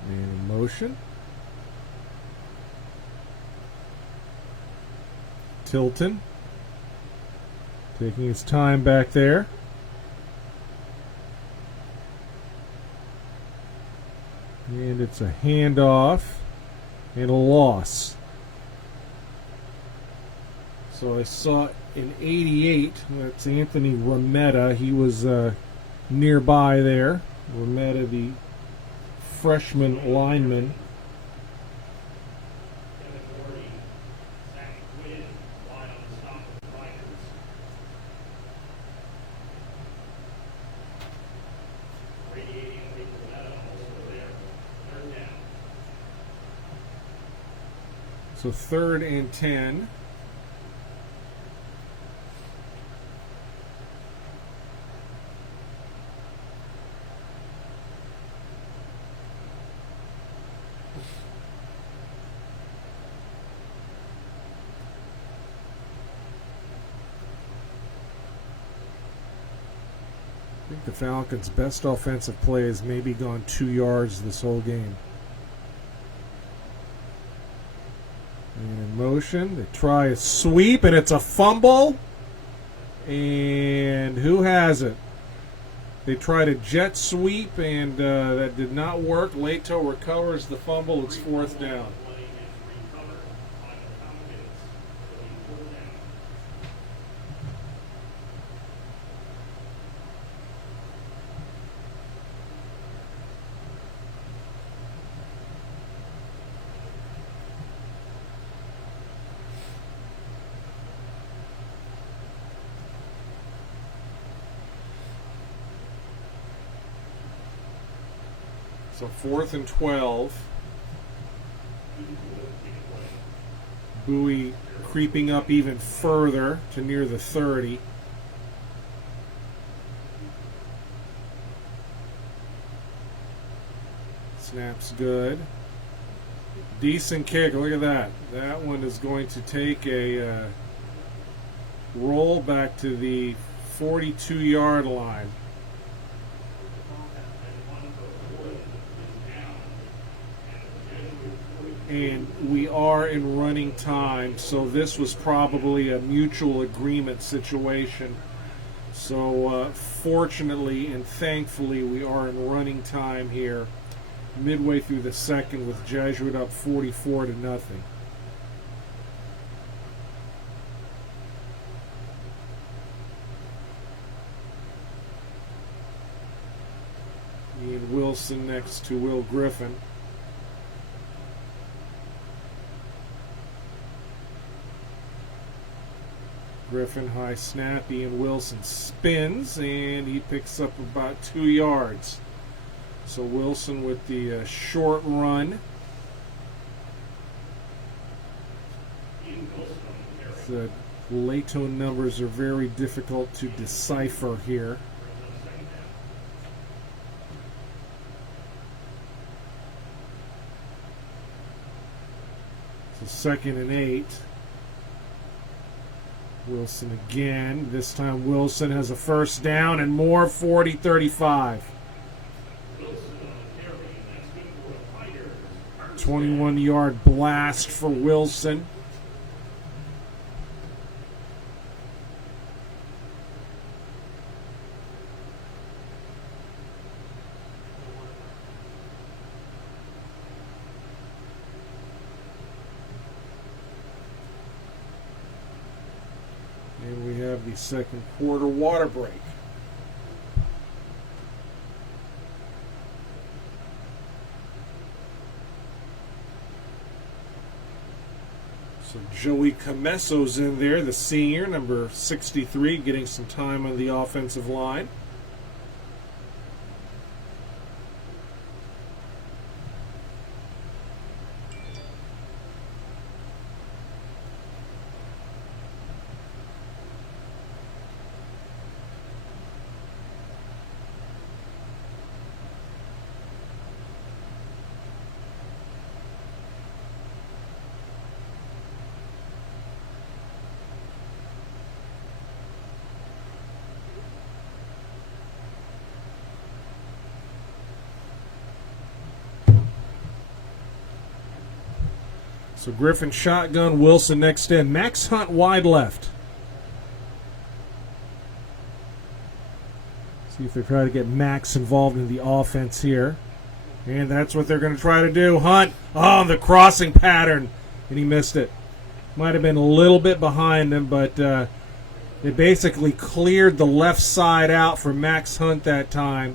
And in motion. Tilton. Taking his time back there. And it's a handoff and a loss. So I saw in 88, that's Anthony Rometta. He was nearby there. Rometta, the freshman lineman. So 3rd and 10. I think the Falcons' best offensive play has maybe gone 2 yards this whole game. And in motion, they try a sweep, and it's a fumble. And who has it? They tried a jet sweep, and that did not work. Leto recovers the fumble. It's 4th down. So 4th and 12. Bowie creeping up even further to near the 30. Snap's good. Decent kick. Look at that. That one is going to take a roll back to the 42-yard line. And we are in running time, so this was probably a mutual agreement situation. So fortunately and thankfully, we are in running time here, midway through the 2nd, with Jesuit up 44-0. Ian Wilson next to Will Griffin. Griffin high snap. Ian Wilson spins, and he picks up about 2 yards. So Wilson with the short run. The Leto numbers are very difficult to decipher here. So 2nd and 8. Wilson again. This time Wilson has a first down and more. 40-35. 21-yard blast for Wilson. And we have the 2nd quarter water break. So Joey Camesso's in there, the senior, number 63, getting some time on the offensive line. So Griffin shotgun, Wilson next in. Max Hunt wide left. See if they try to get Max involved in the offense here. And that's what they're going to try to do. Hunt on the crossing pattern. And he missed it. Might have been a little bit behind him, but they basically cleared the left side out for Max Hunt that time.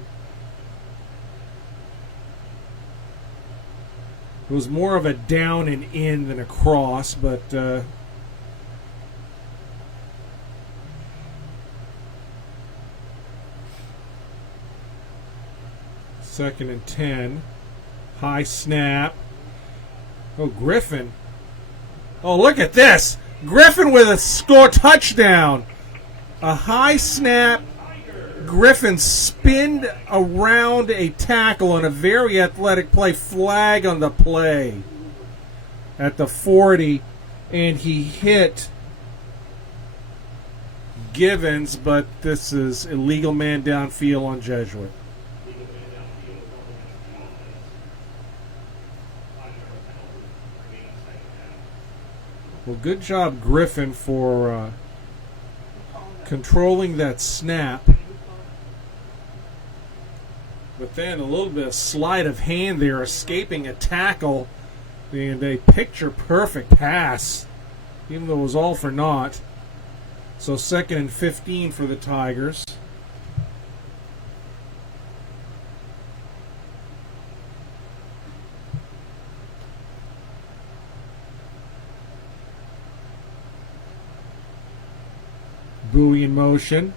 It was more of a down and in than a cross, but second and 10. High snap. Oh, Griffin. Oh, look at this. Griffin with a score touchdown. A high snap. Griffin spinned around a tackle on a very athletic play. Flag on the play at the 40, and he hit Givens, but this is illegal man downfield on Jesuit. Well, good job, Griffin, for controlling that snap. But then a little bit of sleight of hand there, escaping a tackle, and a picture-perfect pass, even though it was all for naught. So second and 15 for the Tigers. Bowie in motion.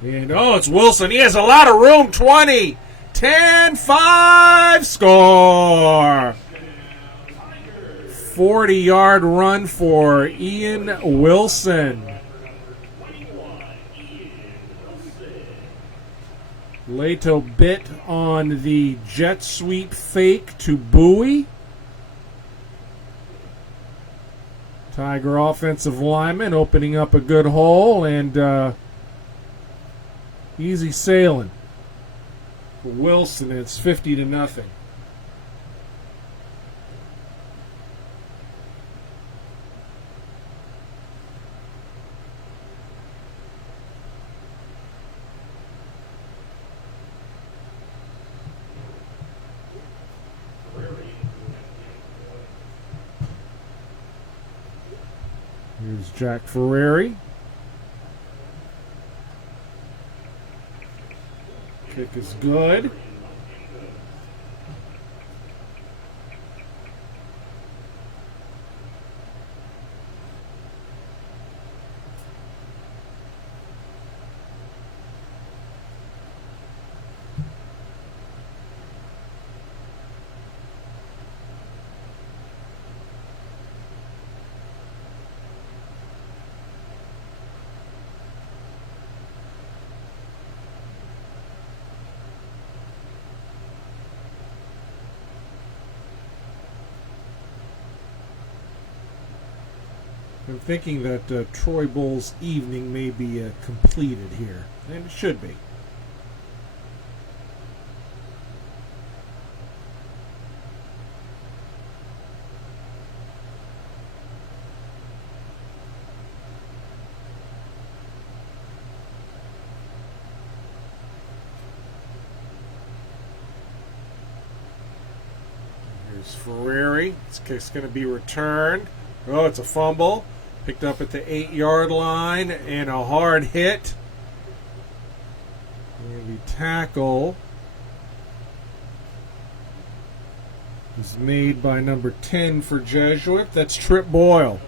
And, oh, it's Wilson. He has a lot of room. 20, 10, 5, score. 40-yard run for Ian Wilson. Leto bit on the jet sweep fake to Bowie. Tiger offensive lineman opening up a good hole, and easy sailing for Wilson. It's 50-0. Here's Jack Ferrari. Kick is good. I'm thinking that Troy Bowles' evening may be completed here, and it should be. Here's Ferrari. This kick's going to be returned. Oh, it's a fumble. Picked up at the 8-yard line, and a hard hit. And the tackle is made by number 10 for Jesuit. That's Trip Boyle.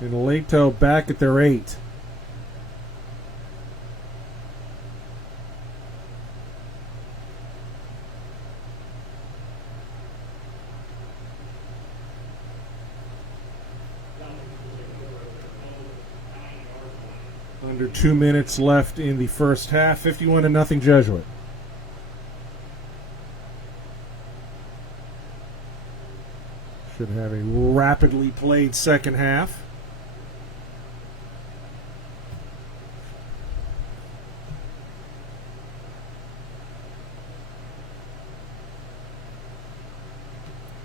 And Leto back at their 8. Under 2 minutes left in the first half. 51-0 Jesuit. Should have a rapidly played second half.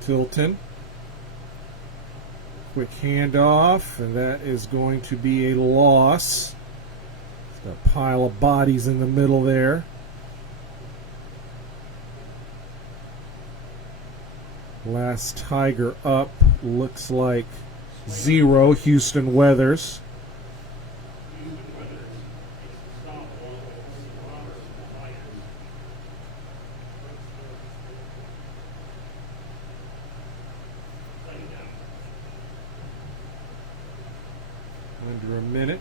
Tilton. Quick handoff, and that is going to be a loss. Got a pile of bodies in the middle there. Last Tiger up looks like 0, Houston Weathers. Under a minute.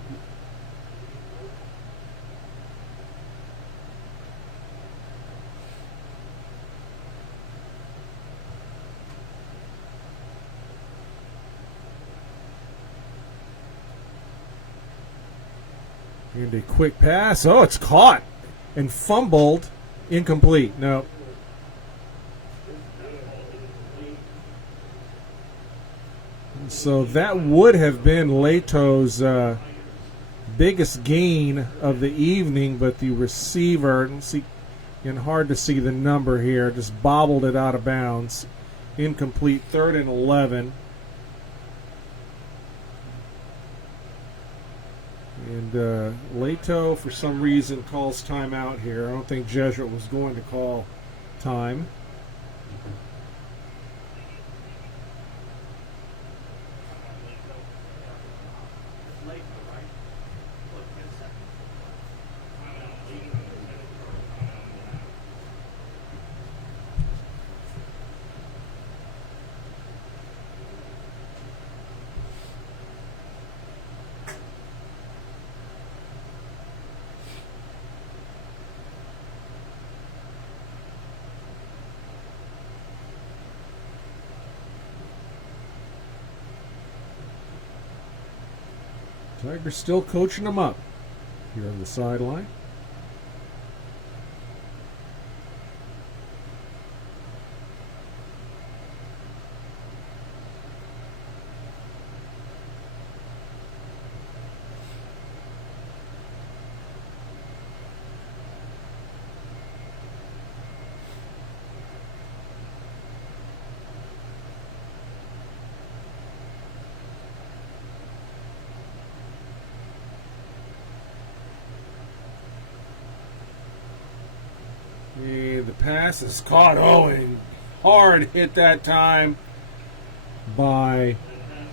And a quick pass. Oh, it's caught and fumbled. Incomplete. No. So that would have been Leto's biggest gain of the evening, but the receiver, and hard to see the number here, just bobbled it out of bounds. Incomplete. 3rd and 11. And Leto, for some reason, calls timeout here. I don't think Jesuit was going to call time. Tiger's still coaching them up here on the sideline. And the pass is caught. Oh, and hard hit that time by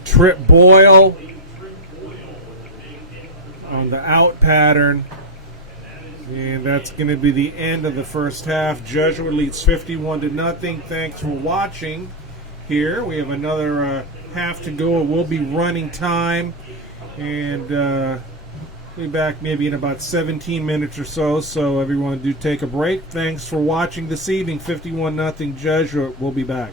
Trip Boyle on the out pattern. And that's going to be the end of the first half. Jesuit leads 51-0. Thanks for watching here. We have another half to go. It will be running time. And we'll be back maybe in about 17 minutes or so. So everyone do take a break. Thanks for watching this evening. 51-0 Jesuit. We'll be back.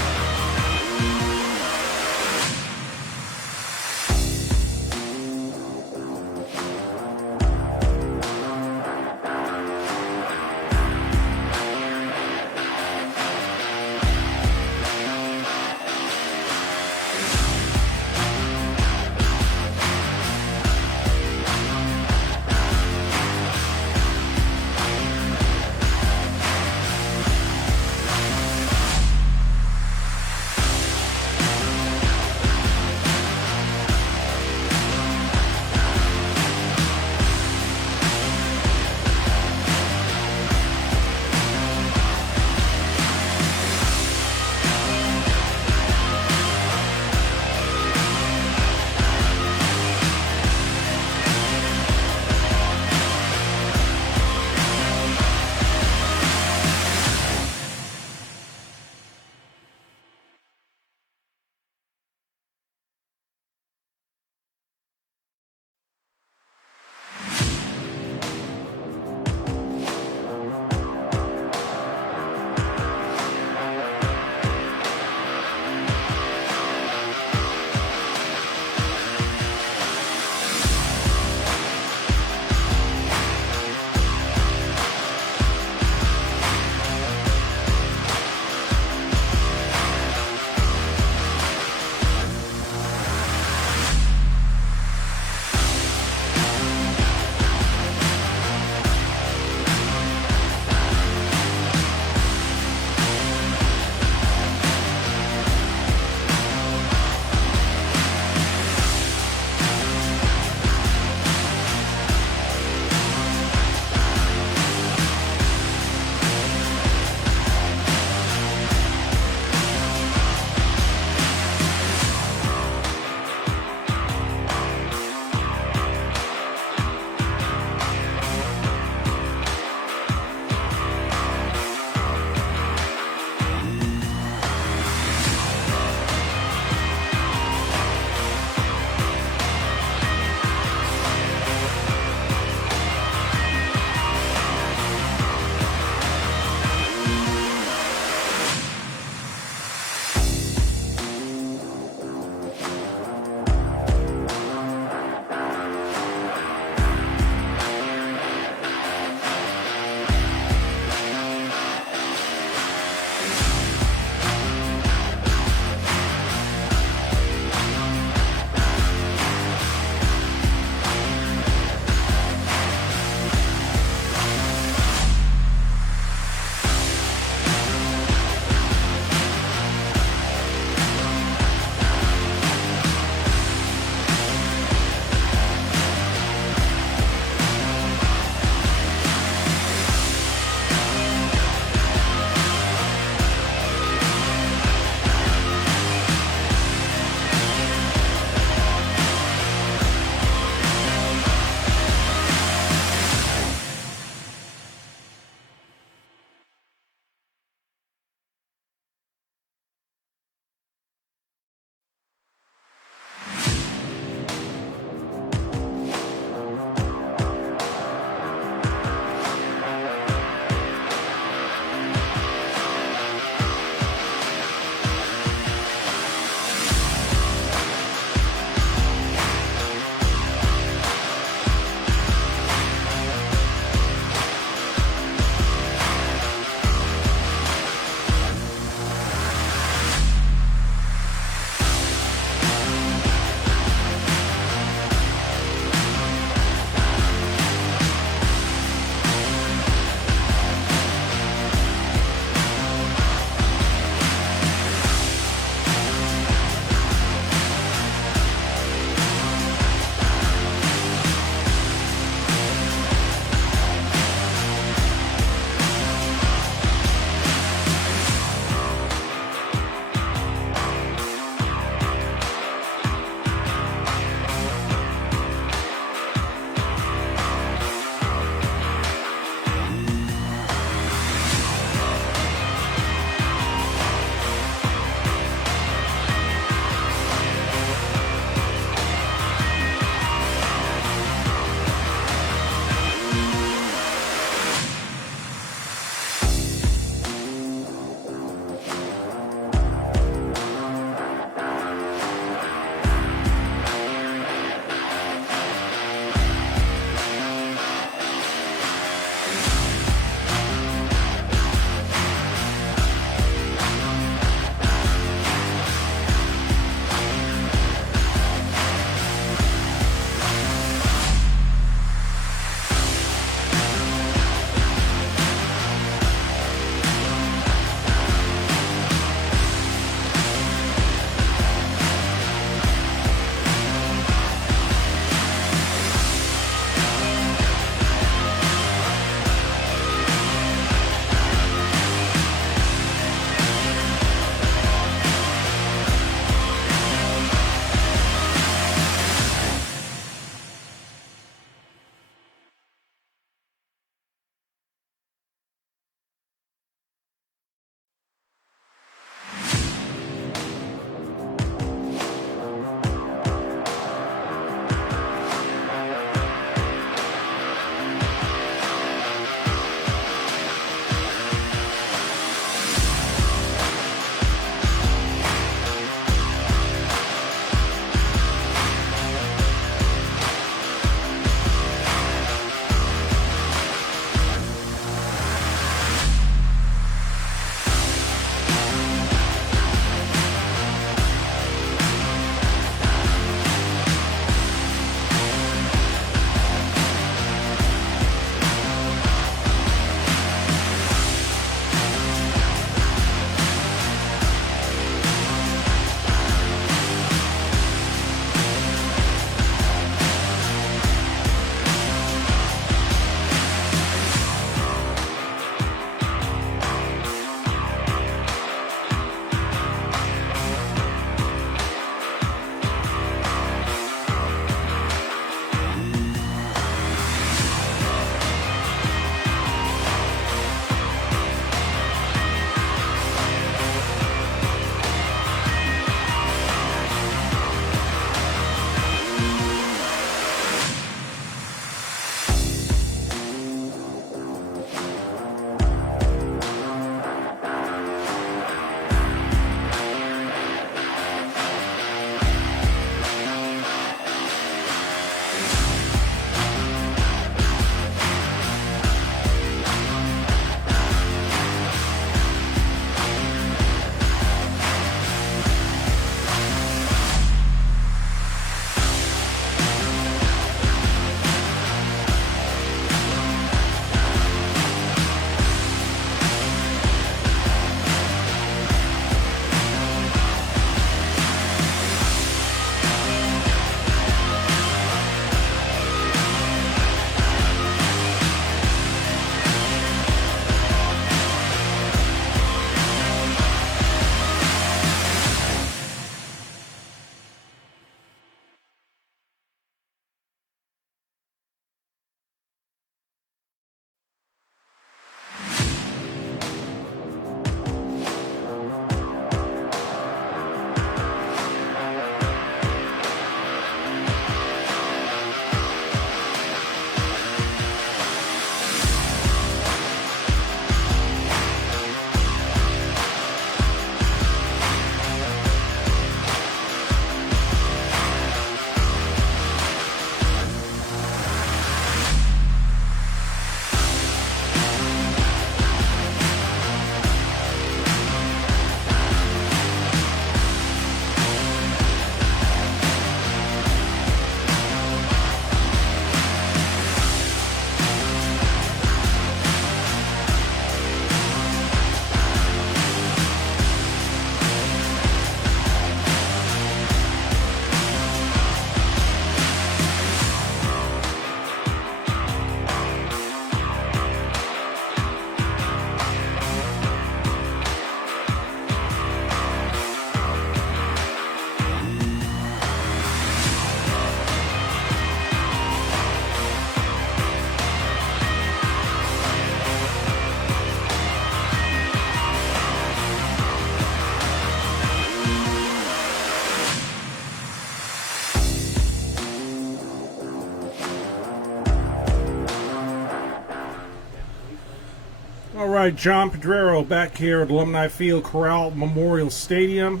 All right, John Pedrero back here at Alumni Field, Corral Memorial Stadium.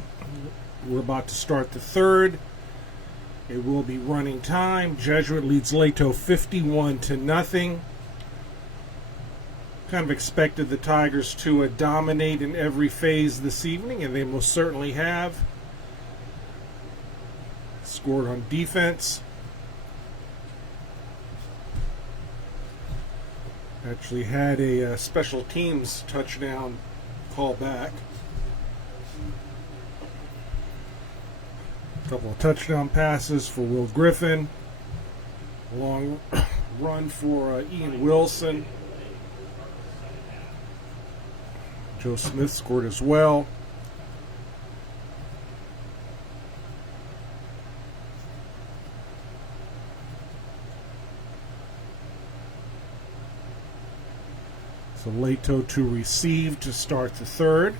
We're about to start the third. It will be running time. Jesuit leads Leto 51-0. Kind of expected the Tigers to dominate in every phase this evening, and they most certainly have. Scored on defense. Actually had a special teams touchdown call back. A couple of touchdown passes for Will Griffin. Long run for Ian Wilson. Joe Smith scored as well. So Leto to receive to start the third.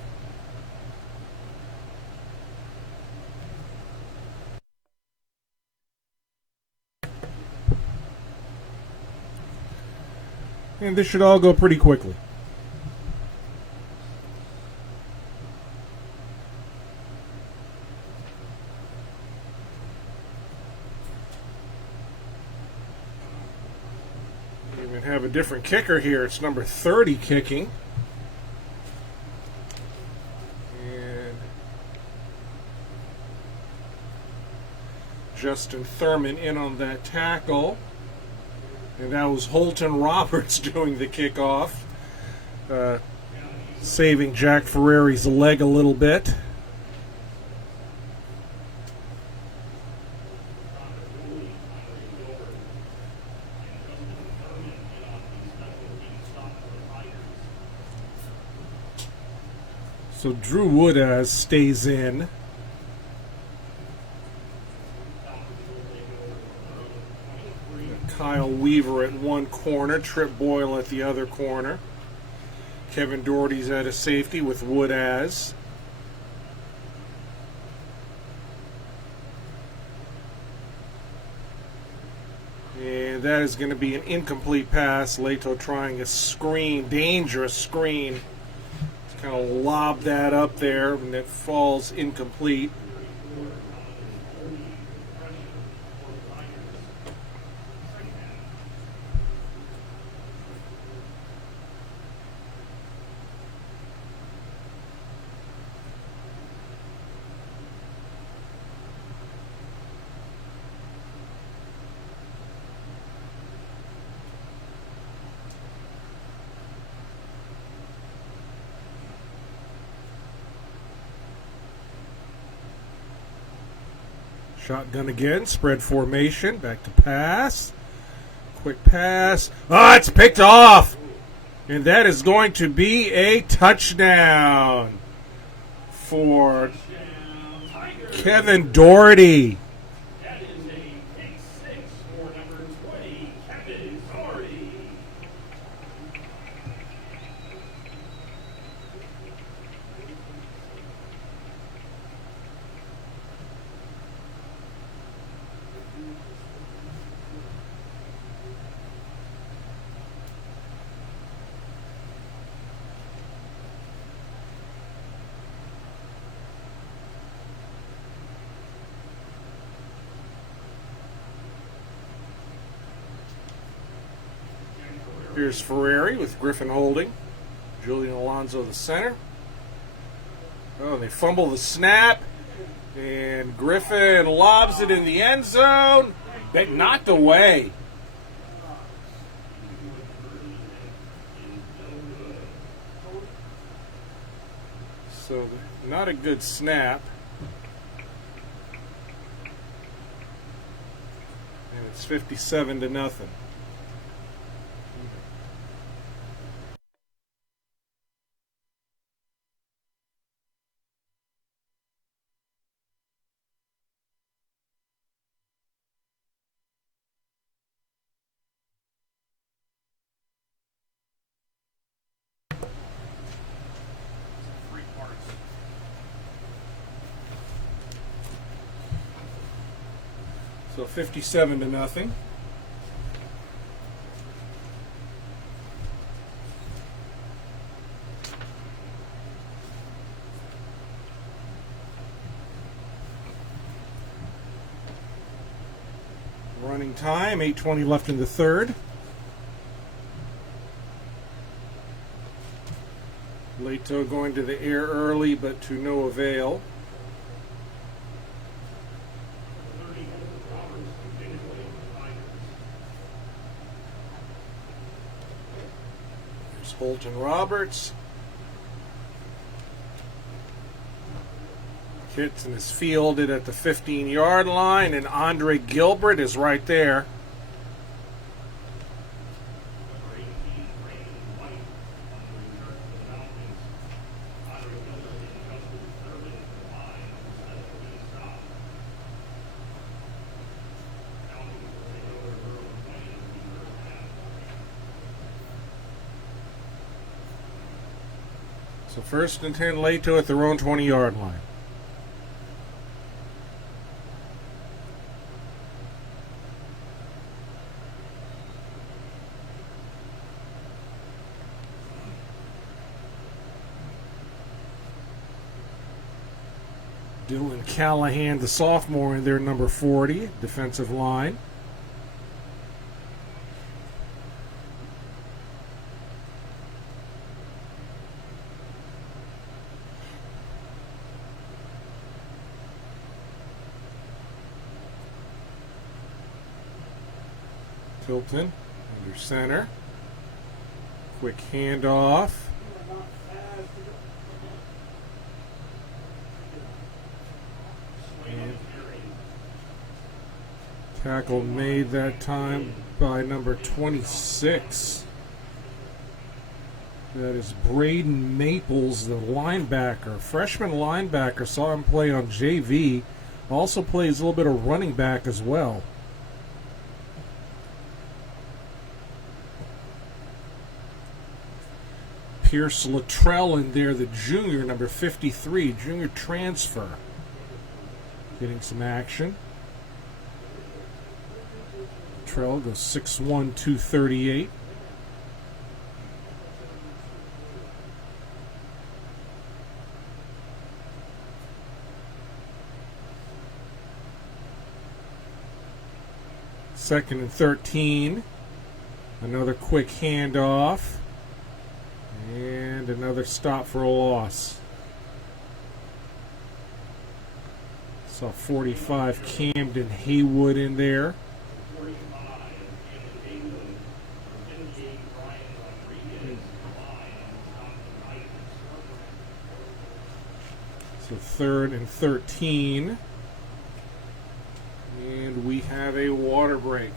And this should all go pretty quickly. Have a different kicker here. It's number 30 kicking. And Justin Thurman in on that tackle. And that was Holton Roberts doing the kickoff. Saving Jack Ferreri's leg a little bit. So Drew Woodaz stays in. Kyle Weaver at one corner, Trip Boyle at the other corner. Kevin Doherty's at a safety with Woodaz. And that is going to be an incomplete pass. Leto trying a screen, dangerous screen. Kind of lob that up there, and it falls incomplete. Shotgun again, spread formation, back to pass. Quick pass. Oh, it's picked off! And that is going to be a touchdown for Kevin Doherty. That is a pick six for number 20, Kevin Doherty. Here's Ferreri with Griffin holding. Julian Alonso the center. Oh, they fumble the snap. And Griffin lobs it in the end zone. But knocked away. So not a good snap. And it's 57-0. So 57-0. Running time, 8:20 left in the third. Leto going to the air early, but to no avail. There's Holton Roberts. Hits and is fielded at the 15-yard line, and Andre Gilbert is right there. So 1st and 10, Leto at their own 20-yard line. Dylan Callahan, the sophomore, in there, number 40, defensive line. Tilton under center. Quick handoff. And tackle made that time by number 26. That is Braden Maples, the linebacker. Freshman linebacker. Saw him play on JV. Also plays a little bit of running back as well. Pierce Luttrell in there, the junior, number 53, junior transfer. Getting some action. Luttrell goes 6'1", 238. Second and 13. Another quick handoff. And another stop for a loss. Saw 45 Camden Haywood in there. So 3rd and 13. And we have a water break.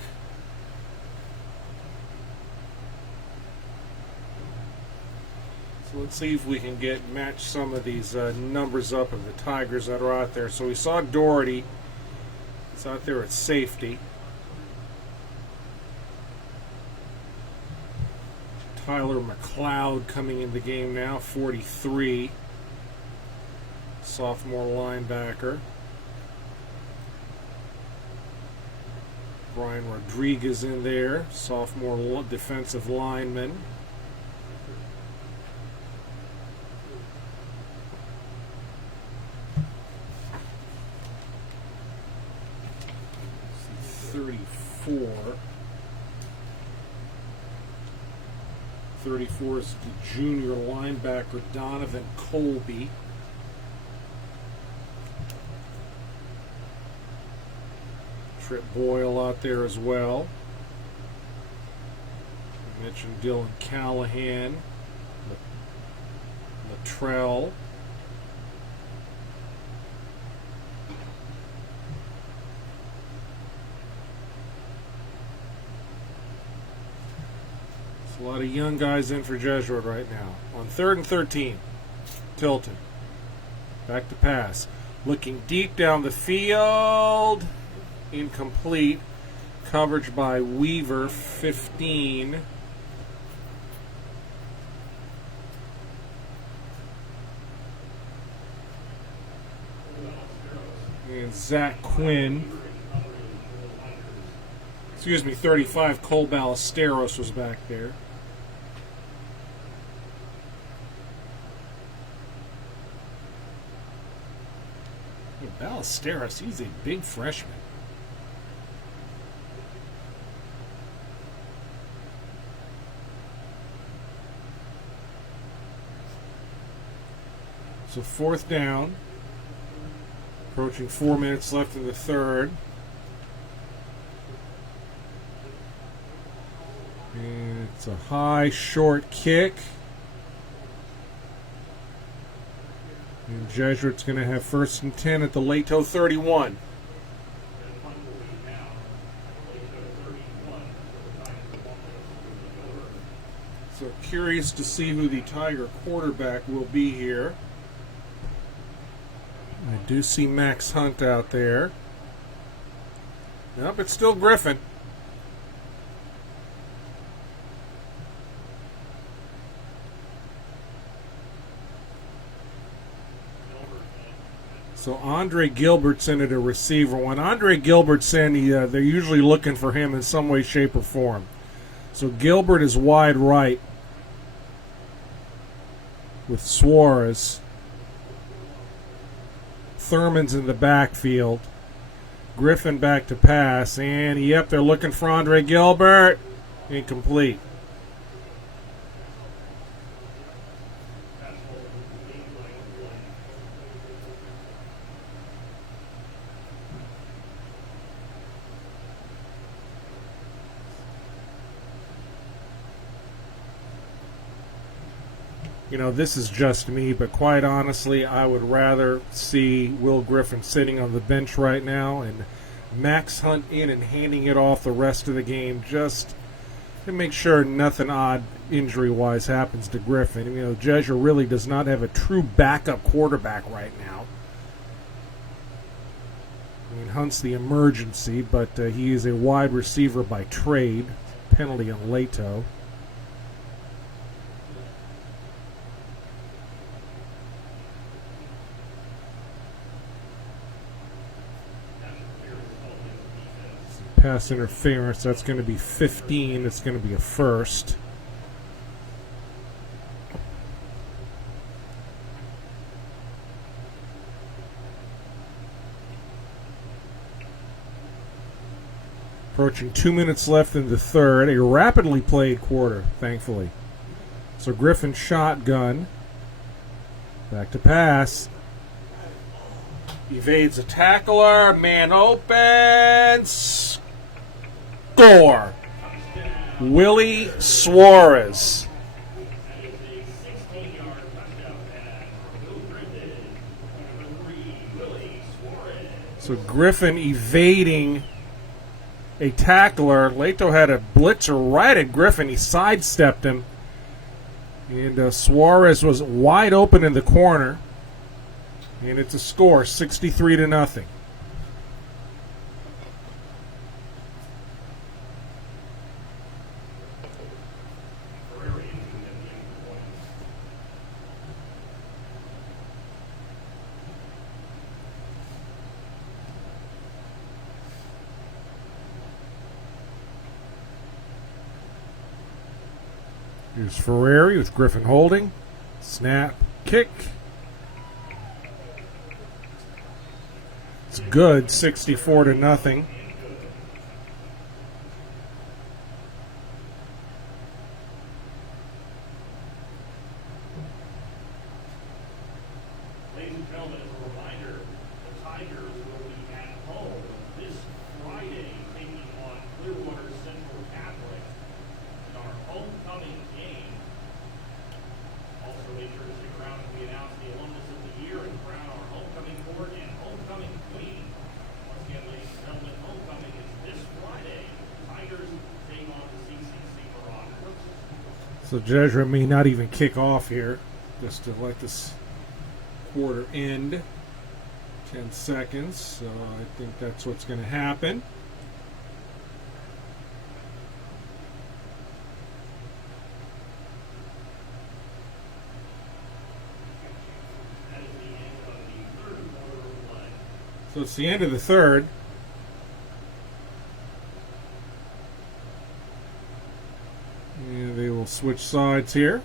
Let's see if we can match some of these numbers up of the Tigers that are out there. So we saw Doherty. It's out there at safety. Tyler McLeod coming in the game now, 43. Sophomore linebacker. Brian Rodriguez in there, sophomore defensive lineman. .34 is the junior linebacker Donovan Colby. Trip Boyle out there as well. I mentioned Dylan Callahan, Luttrell. A lot of young guys in for Jesuit right now. On 3rd and 13, Tilton. Back to pass. Looking deep down the field. Incomplete. Coverage by Weaver, 15. And Zach Quinn. 35. Cole Ballesteros was back there. Ballesteros, he's a big freshman. So 4th down. Approaching 4 minutes left in the third. And it's a high, short kick. And Jesuit's going to have 1st and 10 at the Leto 31. So curious to see who the Tiger quarterback will be here. I do see Max Hunt out there. Nope, it's still Griffin. So Andre Gilbert's in at a receiver. When Andre Gilbert's in, they're usually looking for him in some way, shape, or form. So Gilbert is wide right with Suarez. Thurman's in the backfield. Griffin back to pass. And, yep, they're looking for Andre Gilbert. Incomplete. You know, this is just me, but quite honestly, I would rather see Will Griffin sitting on the bench right now and Max Hunt in and handing it off the rest of the game just to make sure nothing odd injury-wise happens to Griffin. You know, Jesuit really does not have a true backup quarterback right now. I mean, Hunt's the emergency, but he is a wide receiver by trade. Penalty on Leto. Pass interference, that's going to be 15. It's going to be a first. Approaching 2 minutes left in the third. A rapidly played quarter, thankfully. So Griffin shotgun. Back to pass. Evades a tackler. Man open. Score. Willie Suarez. So Griffin evading a tackler. Leto had a blitzer right at Griffin. He sidestepped him. And Suarez was wide open in the corner. And it's a score, 63-0. Here's Ferrari with Griffin holding. Snap, kick. It's good, 64-0. Ladies and gentlemen, as a reminder, the Tigers will be at home this Friday, taking on Clearwater Central Catholic in our homecoming game. Also, make sure to stick around as we announce the alumnus of the year and crown our homecoming court and homecoming queen. Once again, ladies and gentlemen, homecoming is this Friday. Tigers take on the CCC Marauders. So Jesuit may not even kick off here, just to let this quarter end. 10 seconds, so I think that's what's going to happen. That is the end of the third quarter of play. So it's the end of the third. And they will switch sides here.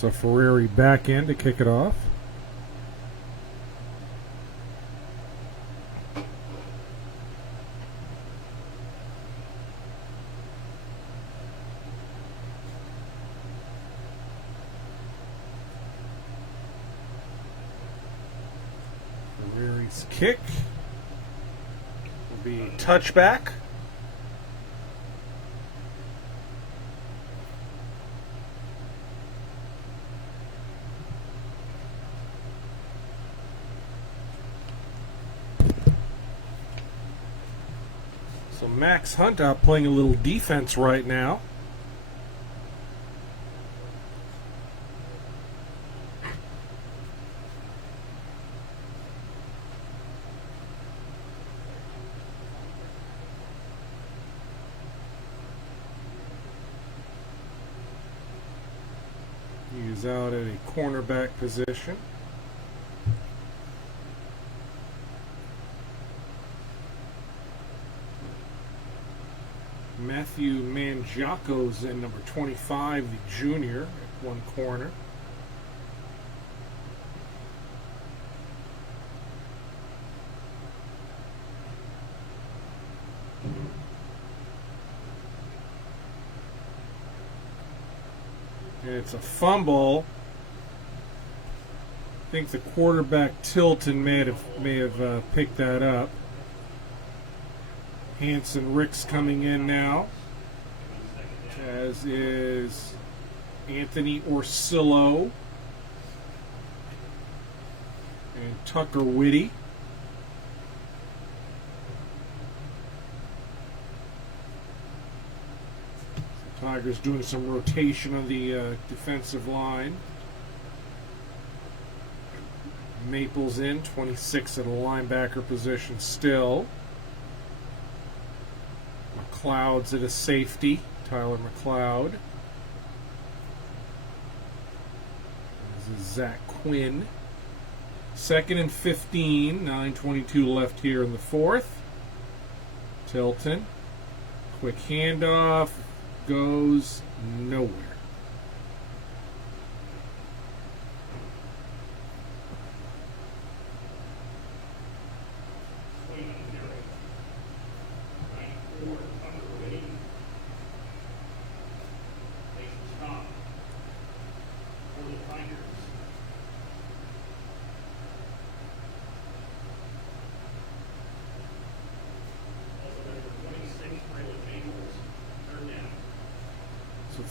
So Ferrari back in to kick it off. Ferrari's kick will be touchback. So Max Hunt out playing a little defense right now. He's out at a cornerback position. Matthew Mangiaco's in number 25, the junior, at one corner. And it's a fumble. I think the quarterback Tilton may have picked that up. Hanson Ricks coming in now, as is Anthony Orsillo and Tucker Whitty. Tigers doing some rotation on the defensive line. Maples in, 26 at a linebacker position still. McLeod's at a safety, Tyler McLeod. This is Zach Quinn. 2nd and 15, 9:22 left here in the fourth. Tilton. Quick handoff, goes nowhere.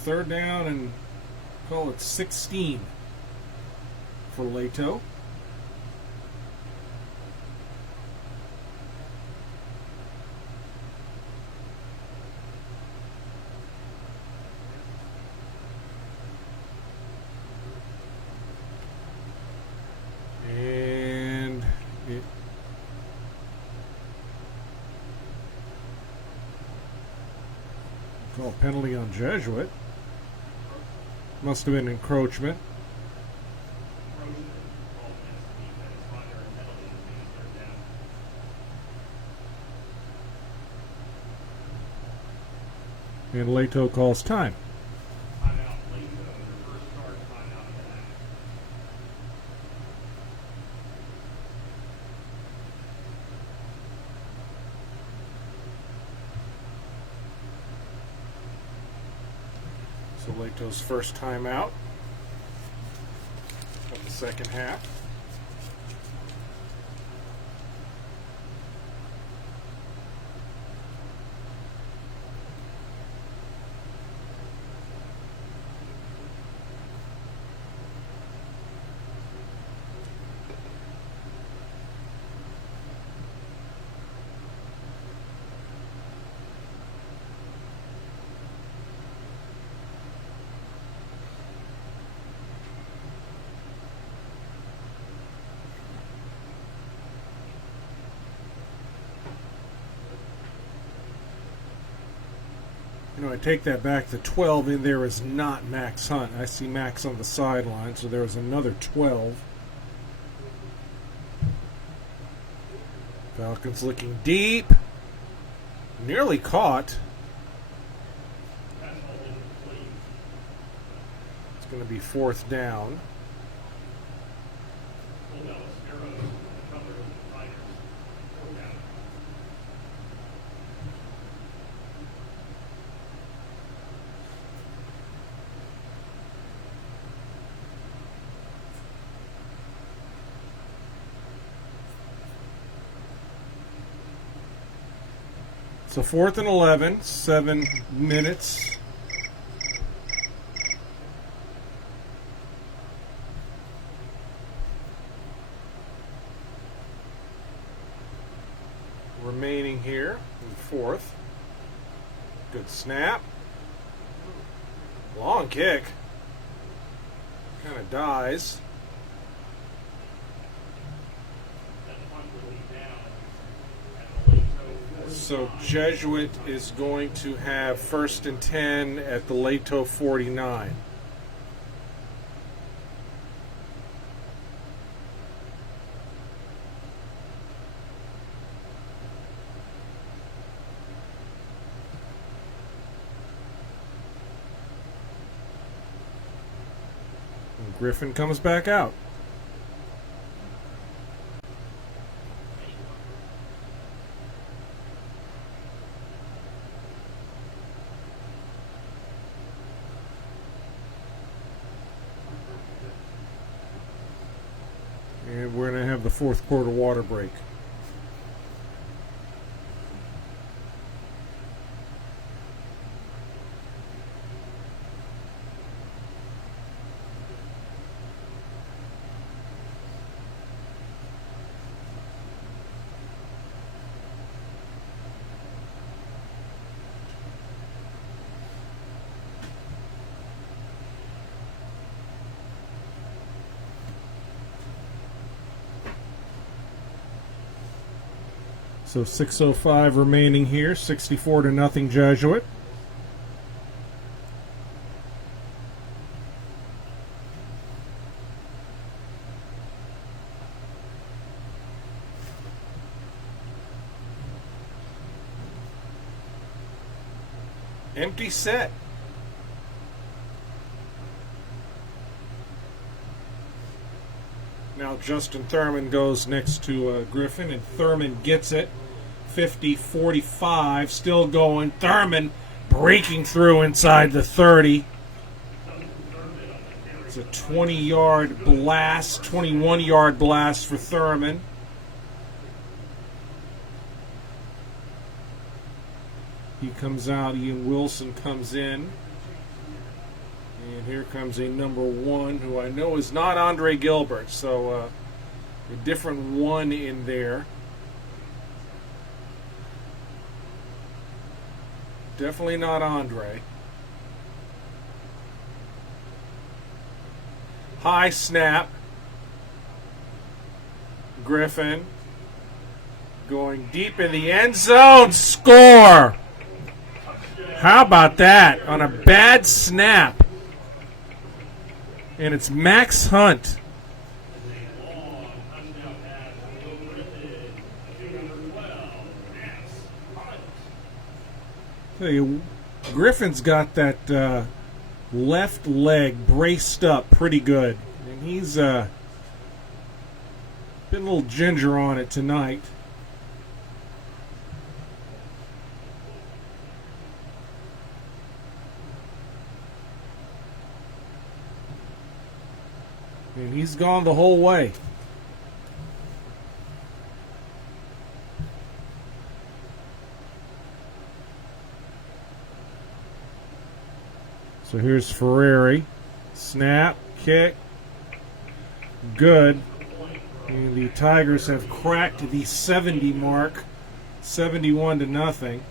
Third down and call it 16 for Leto. And it call penalty on Jesuit. Must have been encroachment. And Leto calls time. Leto's first time out of the second half. You know, I take that back. The 12 in there is not Max Hunt. I see Max on the sideline, so there was another 12. Falcons looking deep. Nearly caught. It's going to be fourth down. Full Dallas Arrows cover with the Tigers. Fourth down. So 4th and 11, 7 minutes. Remaining here in 4th. Good snap. Long kick. Kind of dies. That punt will be down at the Leto 49. So Jesuit is going to have 1st and 10 at the Leto 49. And Griffin comes back out. And we're going to have the 4th quarter water break. So 6:05 remaining here, 64-0 Jesuit. Empty set. Now Justin Thurman goes next to Griffin, and Thurman gets it. 50-45, still going. Thurman breaking through inside the 30. It's a 20-yard blast, 21-yard blast for Thurman. He comes out, Ian Wilson comes in. And here comes a number 1 who I know is not Andre Gilbert, so a different one in there. Definitely not Andre. High snap. Griffin going deep in the end zone. Score! How about that? On a bad snap. And it's Max Hunt. Tell you, Griffin's got that left leg braced up pretty good. And he's been a little ginger on it tonight. And he's gone the whole way. So here's Ferrari. Snap, kick. Good. And the Tigers have cracked the 70 mark. 71-0.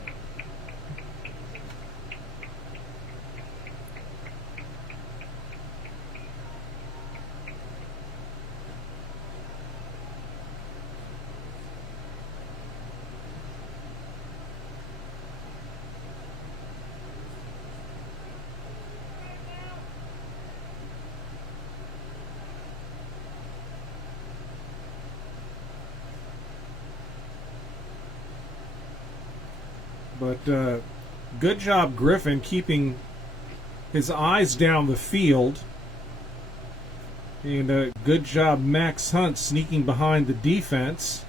But good job, Griffin, keeping his eyes down the field. And good job, Max Hunt, sneaking behind the defense.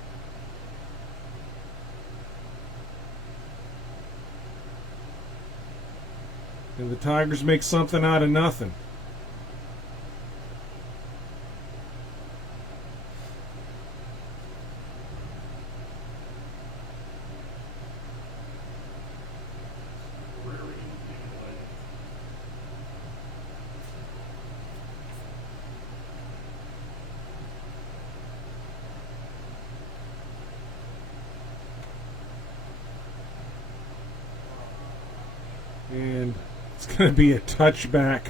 And the Tigers make something out of nothing. And it's going to be a touchback.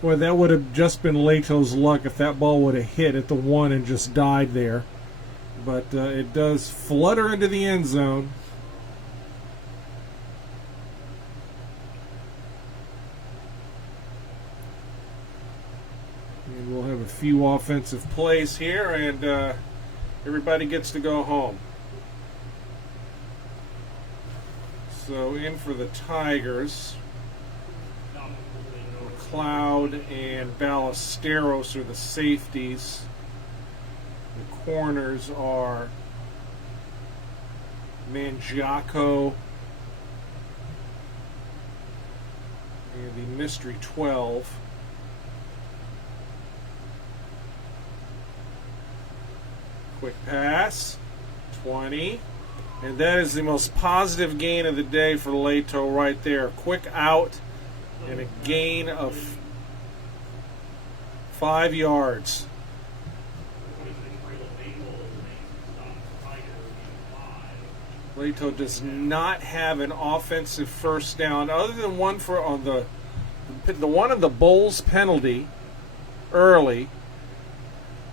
Boy, that would have just been Leto's luck if that ball would have hit at the 1 and just died there. But it does flutter into the end zone. And we'll have a few offensive plays here, and everybody gets to go home. So in for the Tigers, McLeod and Ballesteros are the safeties. The corners are Mangiaco and the mystery 12. Quick pass, 20. And that is the most positive gain of the day for Leto right there. Quick out and a gain of 5 yards. Leto does not have an offensive first down other than one on the one of the Bulls penalty early.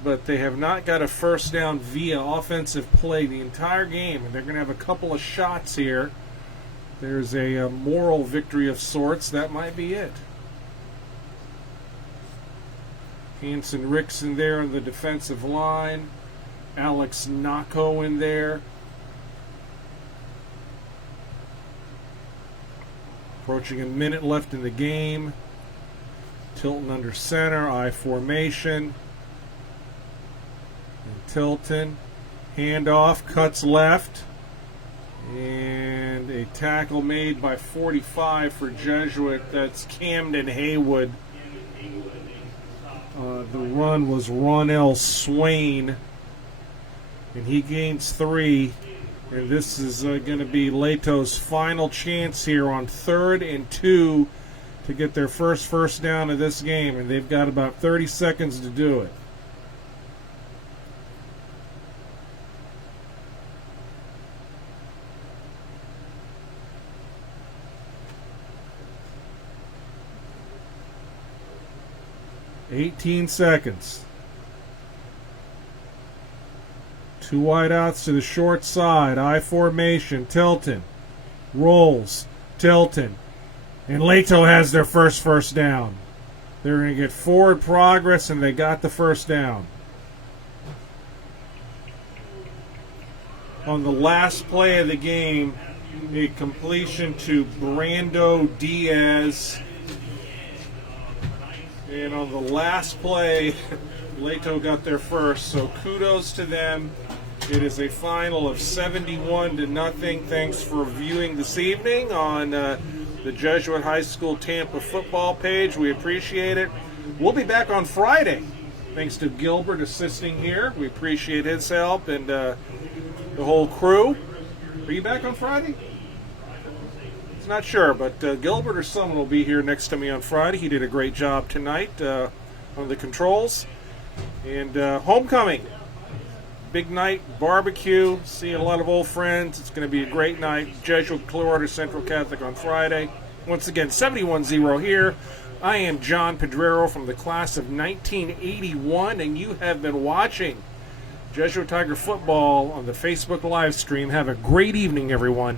But they have not got a first down via offensive play the entire game. And they're going to have a couple of shots here. There's a moral victory of sorts. That might be it. Hanson Rickson there on the defensive line. Alex Nako in there. Approaching a minute left in the game. Tilton under center. I formation. Tilton, handoff, cuts left, and a tackle made by 45 for Jesuit. That's Camden Haywood. The run was Ronell Swain, and he gains 3. And this is going to be Leto's final chance here on 3rd and 2 to get their first down of this game, and they've got about 30 seconds to do it. $18 seconds. 2 wideouts to the short side. I formation. Tilton rolls. Tilton. And Leto has their first down. They're going to get forward progress, and they got the first down. On the last play of the game, a completion to Brando Diaz. And on the last play, Leto got there first, so kudos to them. It is a final of 71-0. Thanks for viewing this evening on the Jesuit High School Tampa football page. We appreciate it. We'll be back on Friday. Thanks to Gilbert assisting here. We appreciate his help and the whole crew. Are you back on Friday? Not sure, but Gilbert or someone will be here next to me on Friday. He did a great job tonight on the controls. And homecoming, big night, barbecue, see a lot of old friends. It's going to be a great night. Jesuit Clearwater Central Catholic on Friday. Once again, 71-0 here. I am John Pedrero from the class of 1981, and you have been watching Jesuit Tiger football on the Facebook live stream. Have a great evening, everyone.